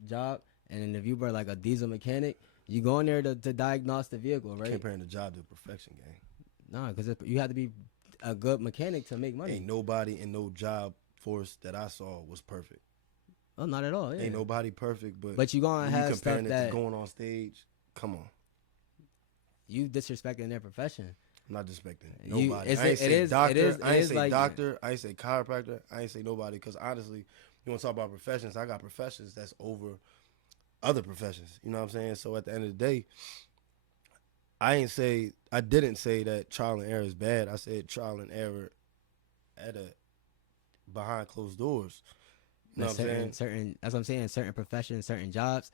job and if you were like a diesel mechanic, you go in there to diagnose the vehicle, right? Comparing the job to a perfection game. No, because you have to be a good mechanic to make money. Ain't nobody in no job force that I saw was perfect. Oh, not at all. Yeah. Ain't nobody perfect, but you gonna have stuff it that to going on stage. Come on. you disrespecting their profession. I'm not disrespecting nobody. It I ain't say is doctor. I ain't say like, doctor. I ain't say chiropractor. I ain't say nobody. Because honestly, you want to talk about professions? I got professions that's over other professions. You know what I'm saying? So at the end of the day, I didn't say that trial and error is bad. I said trial and error behind closed doors. You know what I'm saying? Certain, that's what I'm saying. Certain professions, certain jobs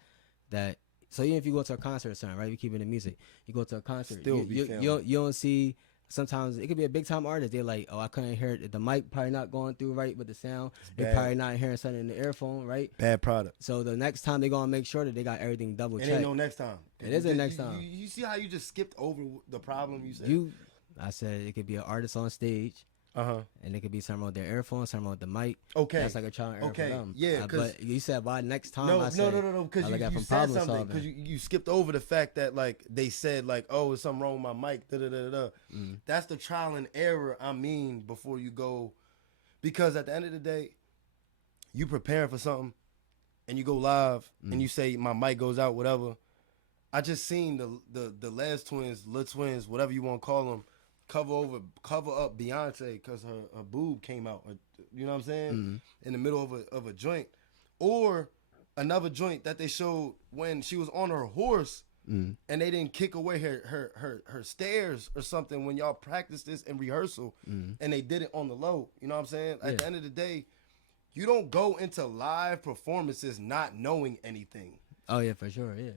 that. So even if you go to a concert or something, right? We keep it in music. You go to a concert. You don't see. Sometimes it could be a big time artist. They're like, oh, I couldn't hear it. The mic probably not going through right with the sound. They're probably not hearing something in the earphone, right? Bad product. So the next time they're gonna make sure that they got everything double checked. It ain't no next time. It isn't next time. You see how you just skipped over the problem you said? I said it could be an artist on stage. And it could be something with their earphones, something with the mic. Okay. That's like a trial and error for them. Yeah. But you said by next time. No. Because you said something. Because you skipped over the fact that like they said like, oh, there's something wrong with my mic. That's the trial and error. I mean, before you go, because at the end of the day, you preparing for something, and you go live, and you say my mic goes out, whatever. I just seen the Les twins, Lil Twins, whatever you want to call them. Cover up Beyonce because her boob came out. You know what I'm saying? In the middle of a joint, or another joint that they showed when she was on her horse, and they didn't kick away her stairs or something when y'all practiced this in rehearsal, and they did it on the low. You know what I'm saying? At the end of the day, you don't go into live performances not knowing anything. Oh yeah, for sure, yeah.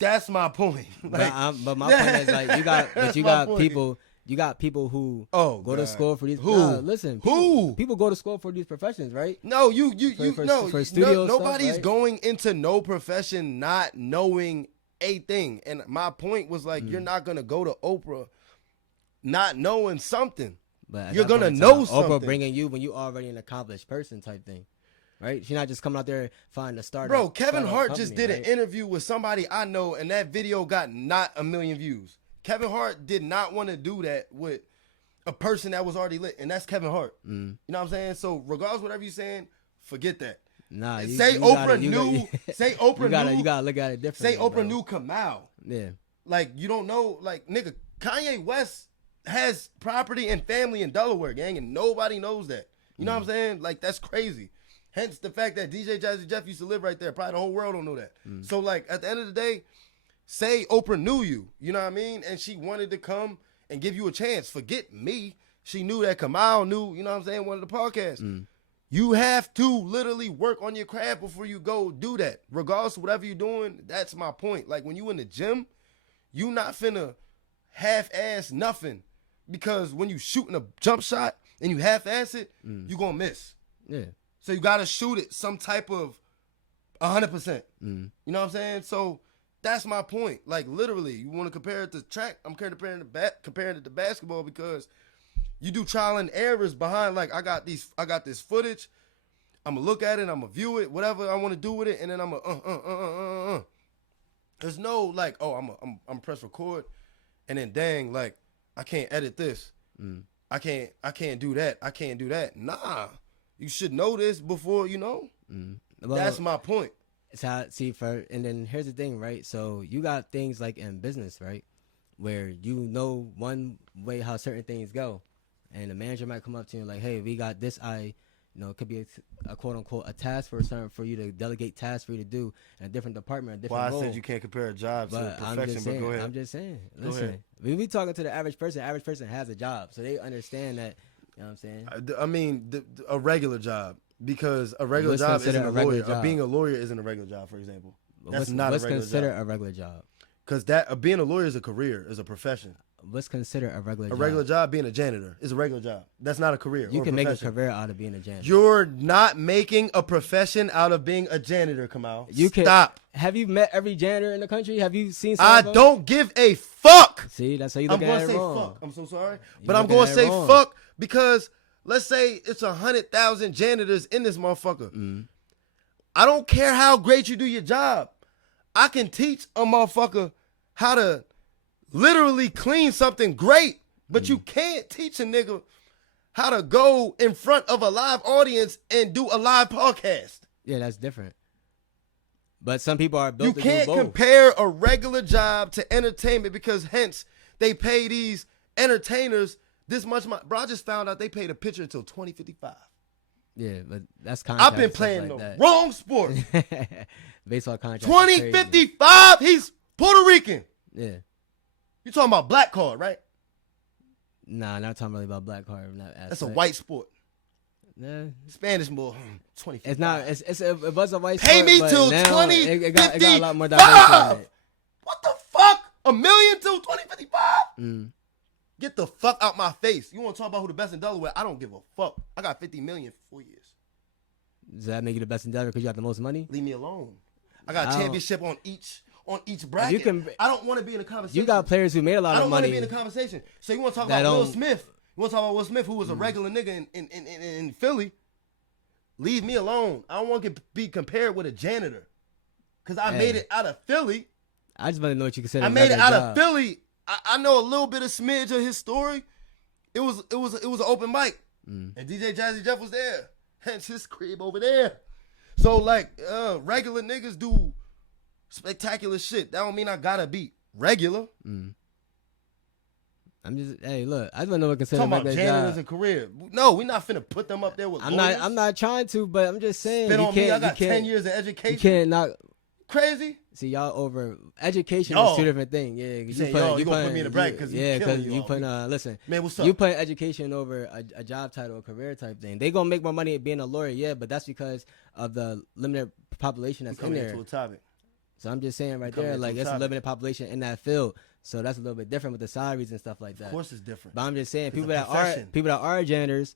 That's my point. Like, but my point is like you got people who go to school for these. People go to school for these professions, right? No, for studio nobody's stuff, right? going into no profession not knowing a thing. And my point was like, you're not gonna go to Oprah not knowing something. But you're gonna know something. Oprah bringing you when you already an accomplished person type thing. Right? She's not just coming out there finding a startup. Bro, Kevin Hart company, just did an interview with somebody I know, and that video got not 1 million views. Kevin Hart did not want to do that with a person that was already lit, and that's Kevin Hart. You know what I'm saying? So regardless of whatever you're saying, forget that. Nah, say Oprah knew. You gotta look at it differently. Say Oprah knew Kamau. Yeah. Like, you don't know, like, nigga, Kanye West has property and family in Delaware, gang, and nobody knows that. You know what I'm saying? Like, that's crazy. Hence the fact that DJ Jazzy Jeff used to live right there. Probably the whole world don't know that. So, like, at the end of the day, say Oprah knew you. You know what I mean? And she wanted to come and give you a chance. Forget me. She knew that Kamau knew, you know what I'm saying, one of the podcasts. You have to literally work on your craft before you go do that. Regardless of whatever you're doing, that's my point. Like, when you in the gym, you not finna half-ass nothing. Because when you shooting a jump shot and you half-ass it, you gonna miss. Yeah. So you gotta shoot it some type of 100%. You know what I'm saying? So that's my point. Like, literally, you want to compare it to track? I'm comparing it to basketball because you do trial and errors behind. Like, I got this footage. I'm gonna look at it. I'm gonna view it. Whatever I want to do with it, and then I'm gonna There's no like, oh, I'm press record, and then dang, like, I can't edit this. I can't do that. I can't do that. Nah. You should know this before, you know. Well, that's my point. And then here's the thing, right? So you got things like in business, right, where you know one way how certain things go, and the manager might come up to you like, "Hey, we got this. It could be a quote unquote a task for you to delegate tasks for you to do in a different department, a different role." I said you can't compare a job to a profession, but go ahead. I'm just saying. Listen, when we talking to the average person has a job, so they understand that. You know what I'm saying? I mean, a regular job, because a regular job isn't a lawyer. Being a lawyer isn't a regular job, for example. That's not a regular job. What's considered a regular job? Because being a lawyer is a career, is a profession. What's considered a regular job? A regular job, being a janitor, is a regular job. That's not a career. You can make a career out of being a janitor. You're not making a profession out of being a janitor, Kamau. Stop. Have you met every janitor in the country? Have you seen some I don't give a fuck. See, that's how you look at it wrong. Fuck. I'm so sorry. But I'm going to say fuck because let's say it's 100,000 janitors in this motherfucker. I don't care how great you do your job. I can teach a motherfucker how to literally clean something great, but you can't teach a nigga how to go in front of a live audience and do a live podcast. Yeah, that's different. But some people are built You to do can't both. compare a regular job to entertainment because hence they pay these entertainers this much money. Bro, I just found out they paid a pitcher until 2055. Yeah, but that's kind I've been playing like the that. wrong sport. Baseball contract. 2055, he's Puerto Rican. Yeah. You talking about black card, right? Nah, not talking really about black card. That's a white sport. Nah. Spanish more. 20. It's not. It was a white. Pay sport, me but till now 2055. it got a lot more diversity in it. What the fuck? $1 million till 2055? Mm. Get the fuck out my face. You want to talk about who the best in Delaware? I don't give a fuck. I got $50 million for 4 years. Does that make you the best in Delaware because you got the most money? Leave me alone. I got a championship on each bracket. I don't want to be in a conversation. You got players who made a lot of money. I don't want to be in a conversation. So you want to talk about Will Smith? You want to talk about Will Smith, who was a regular nigga in Philly? Leave me alone. I don't want to be compared with a janitor. Because I made it out of Philly. I just want to know what you consider. I made it out of Philly. I know a little bit of smidge of his story. It was an open mic. And DJ Jazzy Jeff was there. Hence his crib over there. So like regular niggas do spectacular shit. That don't mean I gotta be regular. I'm just look, I just want to know what consider talking about janitors and career. No, we're not finna put them up there with lawyers. I'm not trying to, but I'm just saying. Spit on me. I got 10 years of education. You can't not crazy. See, y'all over education is two different things. Yeah, you gonna put me in the bracket because you put listen, man, what's up? You put education over a job title, a career type thing. They gonna make more money being a lawyer, yeah, but that's because of the limited population that's in there. Into a topic. So I'm just saying right there, like it's a limited population in that field, so that's a little bit different with the salaries and stuff like that. Of course, it's different. But I'm just saying, people that are janitors,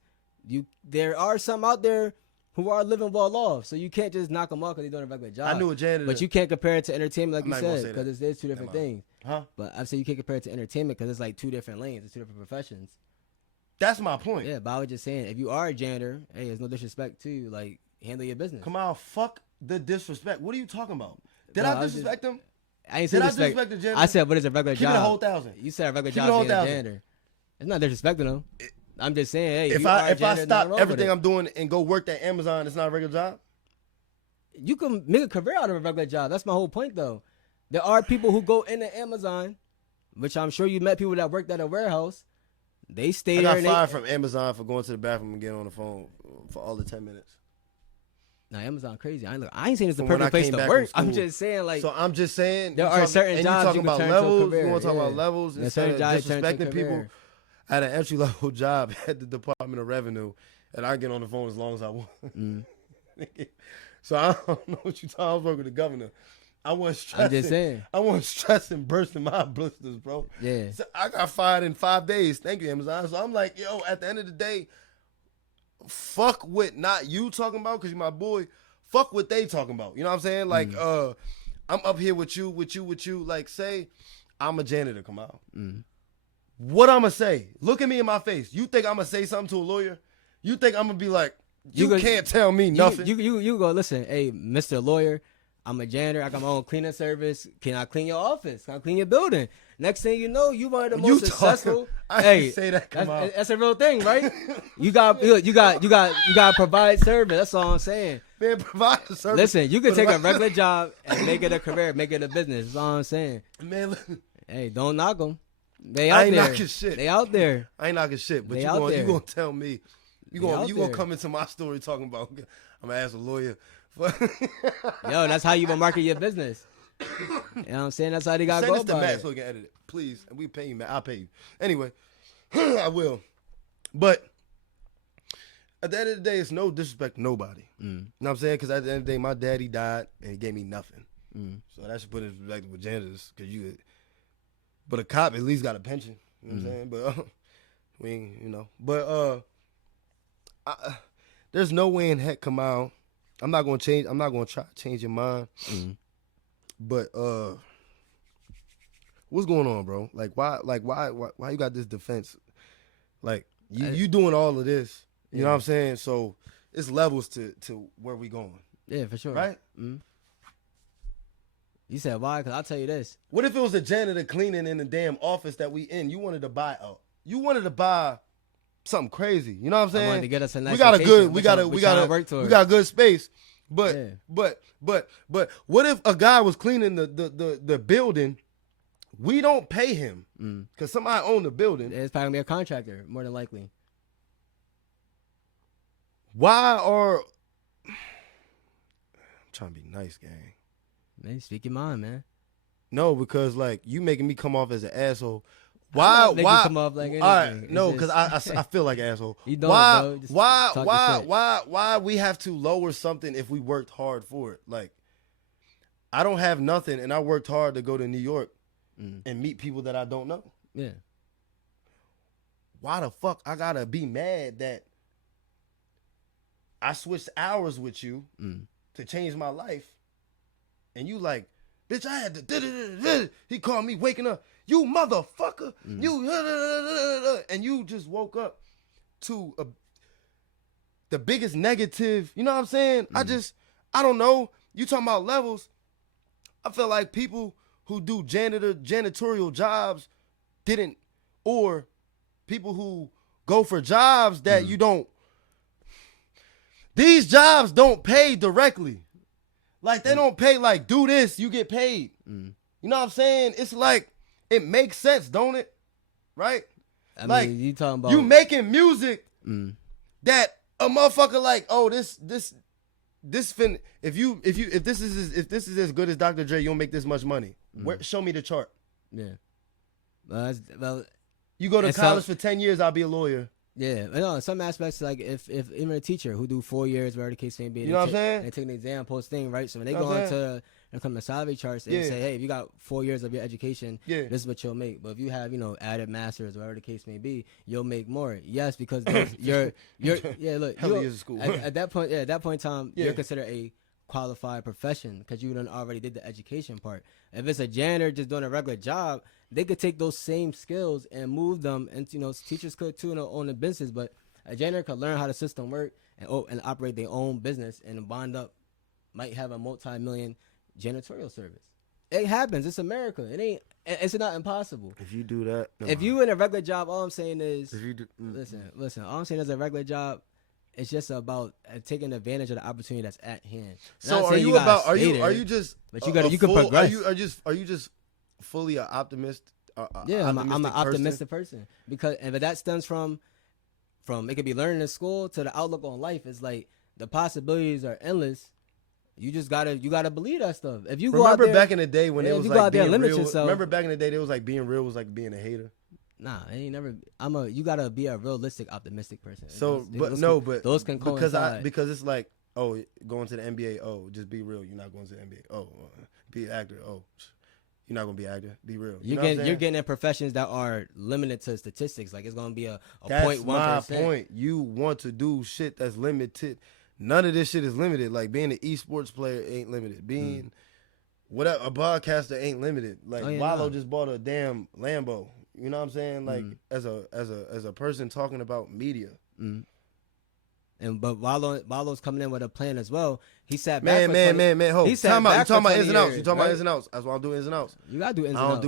there are some out there who are living well off, so you can't just knock them off because they're doing a regular job. I knew a janitor. But you can't compare it to entertainment like you said, because there's two different things. Huh? But I'm saying you can't compare it to entertainment because it's like two different lanes, it's two different professions. That's my point. Yeah, but I was just saying, if you are a janitor, hey, there's no disrespect to you, like, handle your business. Come on, fuck the disrespect. What are you talking about? Did I disrespect him? I ain't say disrespect the janitor. I said, what is a regular job? Keep it a whole 1,000. You said a regular job being a janitor. It's not disrespecting them. I'm just saying, hey, if I stop everything I'm doing and go work at Amazon, it's not a regular job? You can make a career out of a regular job. That's my whole point, though. There are people who go into Amazon, which I'm sure you met people that worked at a warehouse. They stay there. I got fired from Amazon for going to the bathroom and getting on the phone for all the 10 minutes. Now, Amazon crazy. I ain't saying it's the perfect place to work. I'm just saying, like. So I'm just saying. There are certain jobs you can turn levels. to a career. You want to talk about levels instead of disrespecting people. I had an entry-level job at the Department of Revenue, and I get on the phone as long as I want. So I don't know what you're talking about. I was working with the governor. I wasn't stressing. I'm just saying. I wasn't stressing, bursting my blisters, bro. Yeah. So I got fired in 5 days. Thank you, Amazon. So I'm like, yo, at the end of the day, fuck with not you talking about, because you're my boy. Fuck what they talking about. You know what I'm saying? Like, I'm up here with you. Like, say I'm a janitor, come out. What I'm going to say? Look at me in my face. You think I'm going to say something to a lawyer? You think I'm going to be like, you can't tell me nothing? You go, listen, hey, Mr. Lawyer, I'm a janitor. I got my own cleaning service. Can I clean your office? Can I clean your building? Next thing you know, you one of the most successful. I say that. That's a real thing, right? you got to provide service. That's all I'm saying. Man, provide the service. Listen, you can take a regular job and make it a career, make it a business. That's all I'm saying. Man, hey, don't knock them. They out there. I ain't knocking shit. They out there. I ain't knocking shit. But you gonna tell me. You gonna come into my story talking about I'm gonna ask a lawyer. Yo, that's how you gonna market your business. You know what I'm saying? That's how they gotta go about it. Send this to Matt so he can edit it, please. And we pay you, Matt. I'll pay you. Anyway, I will. But at the end of the day, it's no disrespect to nobody. You know what I'm saying? Because at the end of the day, my daddy died and he gave me nothing. So that should put it in perspective with janitors. But a cop at least got a pension. You know what I'm saying? But we ain't, But there's no way in heck come out. I'm not gonna try to change your mind. But what's going on, bro? Why you got this defense? Like you doing all of this. You know what I'm saying? So it's levels to where we going. Yeah, for sure. Right? You said why? Because I'll tell you this. What if it was a janitor cleaning in the damn office that we in? You wanted to buy something crazy. You know what I'm saying? I wanted to get us a nice we got a good space. But what if a guy was cleaning the building? We don't pay him because somebody owned the building. It's probably gonna be a contractor, more than likely. Why are I'm trying to be nice, gang? Man, speak your mind, man. No, because like you making me come off as an asshole. Why? Why? Come off like anything. All right, no, because I feel like an asshole. You don't, bro. Just Why we have to lower something if we worked hard for it? Like, I don't have nothing, and I worked hard to go to New York and meet people that I don't know. Yeah. Why the fuck I gotta be mad that I switched hours with you to change my life, and you like, bitch, I had to. He called me waking up. You motherfucker. You and you just woke up to the biggest negative. You know what I'm saying? I don't know. You talking about levels? I feel like people who do janitorial jobs didn't, or people who go for jobs that you don't. These jobs don't pay directly. Like, they don't pay like, do this, you get paid. You know what I'm saying? It's like, it makes sense, don't it? Right? I like, mean, you talking about you making music that a motherfucker like, oh, this fin. If this is as good as Dr. Dre, you'll make this much money. Show me the chart. Yeah. Well, you go to college for 10 years, I'll be a lawyer. Yeah, no, in some aspects, like if even a teacher who do 4 years, whatever the case may be, you know what I'm saying? They take an exam, post thing, right? So when they go into come to salary charts, they say, hey, if you got 4 years of your education, this is what you'll make. But if you have, added masters, whatever the case may be, you'll make more. Yes, because you're look, school. At that point, at that point in time, you're considered a qualified profession because you done already did the education part. If it's a janitor just doing a regular job, they could take those same skills and move them, and teachers could too own a business, but a janitor could learn how the system work and operate their own business and wind up might have a multi-million janitorial service. It happens. It's America. It's not impossible. If you do that, if you in a regular job, all I'm saying is, if you do, listen. All I'm saying is a regular job. It's just about taking advantage of the opportunity that's at hand. So are you about? Are you just? But you can progress. Are you just fully an optimist? Yeah, I'm an optimistic person because, but that stems from it could be learning in school to the outlook on life. It's like the possibilities are endless. You just gotta believe that stuff. If you go out there, back in the day when it was like being real. Yourself. Remember back in the day, it was like being real was like being a hater. Nah, it ain't never. You gotta be a realistic, optimistic person. So, those can coincide. Because it's like, oh, going to the NBA. Oh, just be real. You're not going to the NBA. Oh, be an actor. Oh, you're not gonna be an actor. Be real. You're getting in professions that are limited to statistics. Like it's gonna be a that's 0.1%. That's my point. You want to do shit that's limited. None of this shit is limited. Like being an esports player ain't limited. Being whatever a broadcaster ain't limited. Like Wallow just bought a damn Lambo. You know what I'm saying? Like as a person talking about media. But Wallow's coming in with a plan as well. He sat back. Man. Hold. You talking about ins and outs. You talking about ins and outs. That's why I'm doing ins and outs. You gotta do ins and outs.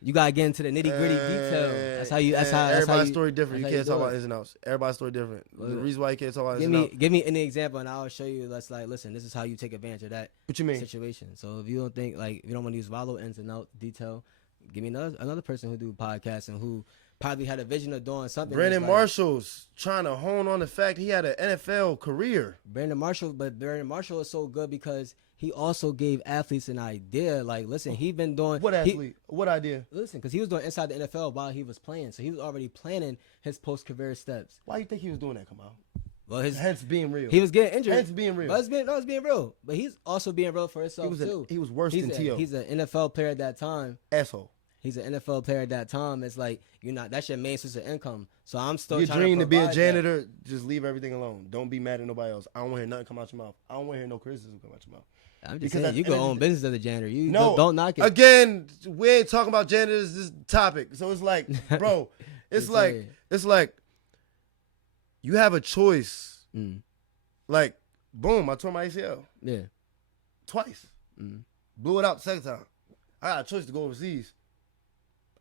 You gotta get into the nitty gritty detail. That's how you. Everybody's story different. You can't talk about ins and outs. Everybody's story different. The reason why you can't talk about ins and outs. Give me any example, and I'll show you. That's like, listen, this is how you take advantage of that. What you mean? Situation. So if you don't think if you don't want to use Wallow ins and out detail, give me another person who do podcasts and who probably had a vision of doing something. Brandon Marshall's trying to hone on the fact he had an NFL career. Brandon Marshall is so good because he also gave athletes an idea. Like, listen, he been doing what athlete? What idea? Listen, because he was doing inside the NFL while he was playing, so he was already planning his post-career steps. Why do you think he was doing that, Kamal? Well, hence being real. He was getting injured. Hence being real. It's being real. But he's also being real for himself too. He was worse than T.O. He's an NFL player at that time. Asshole. He's an NFL player at that time. It's like, that's your main source of income. So I'm still your trying dream to be a janitor. Just leave everything alone. Don't be mad at nobody else. I don't want to hear nothing come out your mouth. I don't want to hear no criticism come out your mouth. I'm just saying, you can own business as a janitor. Don't knock it. Again, we ain't talking about janitors this topic. So it's like, bro, it's like you have a choice. Like, boom, I tore my ACL. Yeah. Twice. Blew it out the second time. I got a choice to go overseas.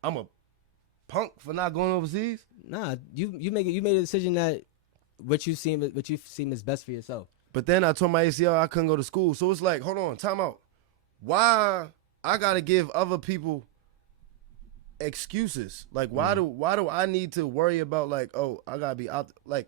I'm a punk for not going overseas. Nah, you made a decision that what you seem is best for yourself. But then I tore my ACL. I couldn't go to school. So it's like, hold on, time out. Why I gotta give other people excuses? Like, why do I need to worry about like, oh, I gotta be out? Like,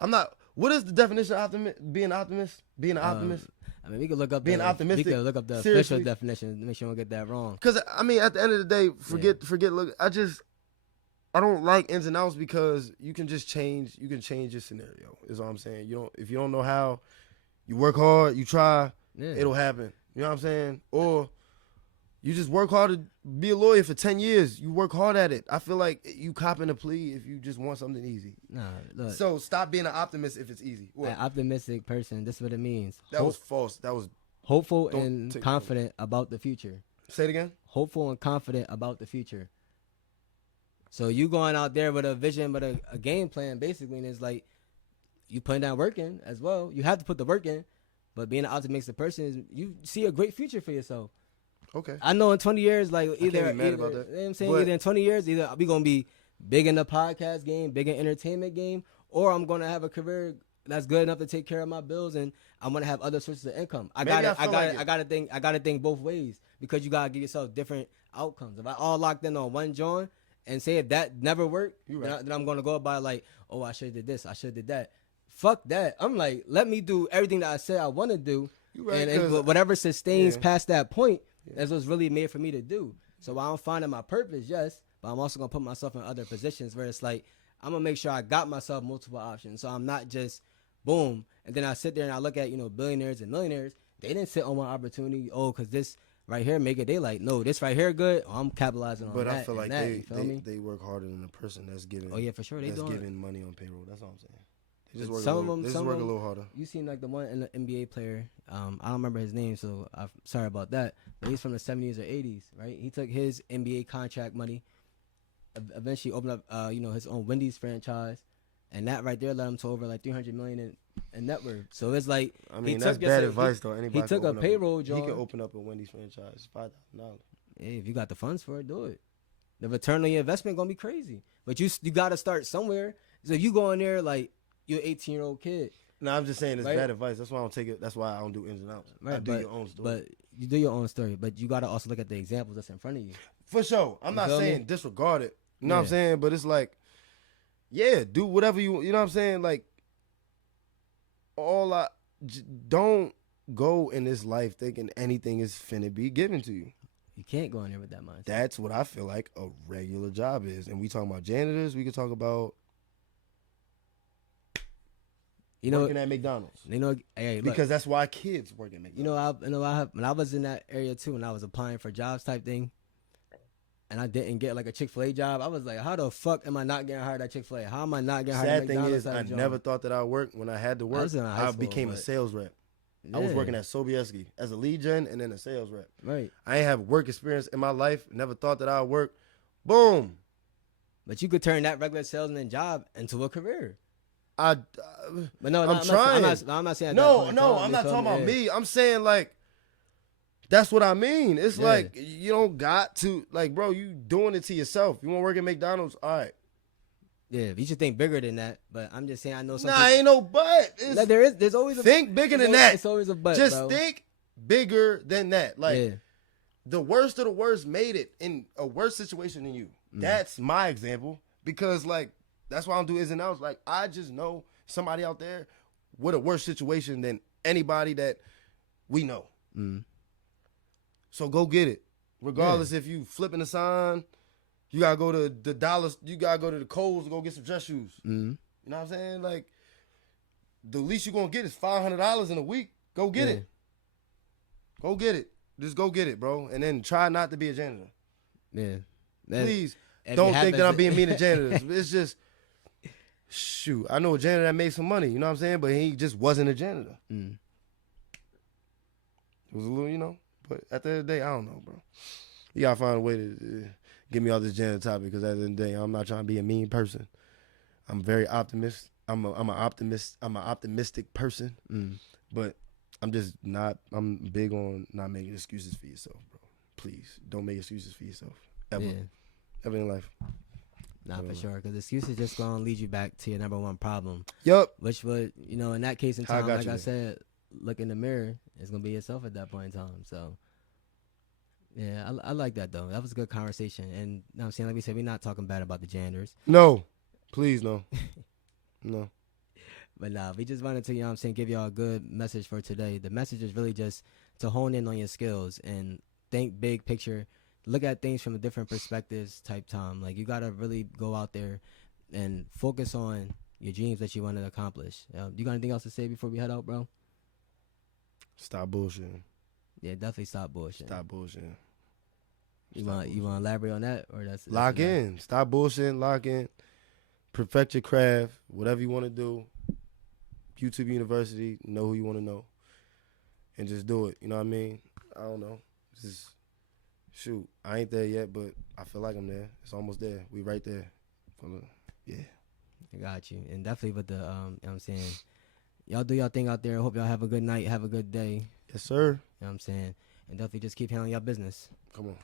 I'm not. What is the definition of being an optimist? Being an optimist. I mean, we could look up Being optimistic. We could look up the Seriously. official definition. Make sure we don't get that wrong. Because I mean, at the end of the day, forget. Look, I don't like ins and outs because you can just change. You can change your scenario. Is all I'm saying. If you don't know how, you work hard. You try. Yeah. It'll happen. You know what I'm saying? Or you just work hard to be a lawyer for 10 years. You work hard at it. I feel like you copping a plea if you just want something easy. Nah, look. So stop being an optimist if it's easy. An optimistic person. This is what it means. That was false. That was hopeful and confident about the future. Say it again. Hopeful and confident about the future. So you going out there with a vision, but a game plan, basically, and it's like you putting down work in as well. You have to put the work in, but being an optimistic person is you see a great future for yourself. Okay. I know in 20 years, like either, I can't be mad about that. You know what I'm saying? But either in 20 years, either we gonna be big in the podcast game, big in entertainment game, or I'm gonna have a career that's good enough to take care of my bills, and I'm gonna have other sources of income. I gotta think both ways because you gotta give yourself different outcomes. If I all locked in on one joint and say if that never worked, right, then I'm gonna go about like, oh, I should have did this, I should have did that. Fuck that. I'm like, let me do everything that I said I want to do, right, and whatever sustains past that point, that's what's really made for me to do. So I'm finding my purpose, yes, but I'm also gonna put myself in other positions where it's like I'm gonna make sure I got myself multiple options. So I'm not just boom, and then I sit there and I look at billionaires and millionaires. They didn't sit on one opportunity. Oh, because this right here make it. They like, no, this right here good. Oh, I'm capitalizing on that. But I feel like they work harder than the person that's giving. Oh yeah, for sure. That's giving money on payroll. That's all I'm saying. They just work a little harder. You seen like the one in the NBA player. I don't remember his name, so I'm sorry about that. But he's from the 70s or 80s, right? He took his NBA contract money, eventually opened up, his own Wendy's franchise, and that right there led him to over like $300 million in net worth. So it's like, I mean, that's bad advice though. Anybody he took a payroll job. He could open up a Wendy's franchise, $5,000. Hey, if you got the funds for it, do it. The return on your investment gonna be crazy, but you got to start somewhere. So you go in there like you're an 18-year-old kid. No, I'm just saying it's bad advice. That's why I don't take it. That's why I don't do ins and outs. Right, I do your own story. But you do your own story. But you got to also look at the examples that's in front of you. For sure. I'm not saying disregard it. You know what I'm saying? But it's like, yeah, do whatever you know what I'm saying? Like, don't go in this life thinking anything is finna be given to you. You can't go in there with that mindset. That's what I feel like a regular job is. And we talking about janitors. We could talk about working at McDonald's. Hey, look, because that's why kids work at McDonald's. When I was in that area too, when I was applying for jobs type thing, and I didn't get like a Chick-fil-A job, I was like, how the fuck am I not getting hired at Chick-fil-A? How am I not getting hired at McDonald's? Sad thing is, I never thought that I'd work. When I had to work, I became a sales rep. Yeah. I was working at Sobieski as a lead gen and then a sales rep. Right. I ain't have work experience in my life. Never thought that I'd work. Boom. But you could turn that regular salesman job into a career. I'm trying. I'm not saying. I'm not talking about me. I'm saying like, that's what I mean. It's like you don't got to like, bro. You doing it to yourself. You want to work at McDonald's? All right. Yeah, you should think bigger than that. But I'm just saying, I know something. Nah, ain't no but. There's always a think bigger than that. It's always a but. Just bro. think bigger than that. Like the worst of the worst made it in a worse situation than you. That's my example because like. That's why I don't do ins and outs. Like, I just know somebody out there with a worse situation than anybody that we know. So go get it. Regardless if you flipping a sign, you got to go to the dollars, you got to go to the Kohl's to go get some dress shoes. You know what I'm saying? Like, the least you're going to get is $500 in a week. Go get it. Go get it. Just go get it, bro. And then try not to be a janitor. Yeah. Please don't think that I'm being mean to janitors. It's just... Shoot, I know a janitor that made some money, you know what I'm saying? But he just wasn't a janitor. It was a little, but at the end of the day, I don't know, bro. You gotta find a way to get me off this janitor topic because at the end of the day, I'm not trying to be a mean person. I'm very optimist. I'm an optimist. I'm an optimistic person. But I'm just not, I'm big on not making excuses for yourself, bro. Please, don't make excuses for yourself. Ever. Yeah. Ever in life. Nah, for sure, because excuses just gonna lead you back to your number one problem. Yup. Which would, in that case in time, like I said, look in the mirror, it's gonna be yourself at that point in time. So yeah, I like that though. That was a good conversation. And you know what I'm saying, like we said, we're not talking bad about the janitors. No, please no, no. But nah, we just wanted to, you know what I'm saying, give y'all a good message for today. The message is really just to hone in on your skills and think big picture, look at things from a different perspectives type time. Like, you got to really go out there and focus on your dreams that you want to accomplish. You got anything else to say before we head out, bro? Stop bullshitting. Yeah, definitely stop bullshitting. Stop bullshitting. You want to elaborate on that, or that's lock in. Stop bullshitting. Lock in. Perfect your craft. Whatever you want to do. YouTube University. Know who you want to know, and just do it. You know what I mean? I don't know. Just shoot. I ain't there yet, but I feel like I'm there. It's almost there. We right there. Yeah. I got you. And definitely with the, you know what I'm saying, y'all do y'all thing out there. I hope y'all have a good night. Have a good day. Yes, sir. You know what I'm saying? And definitely just keep handling your business. Come on.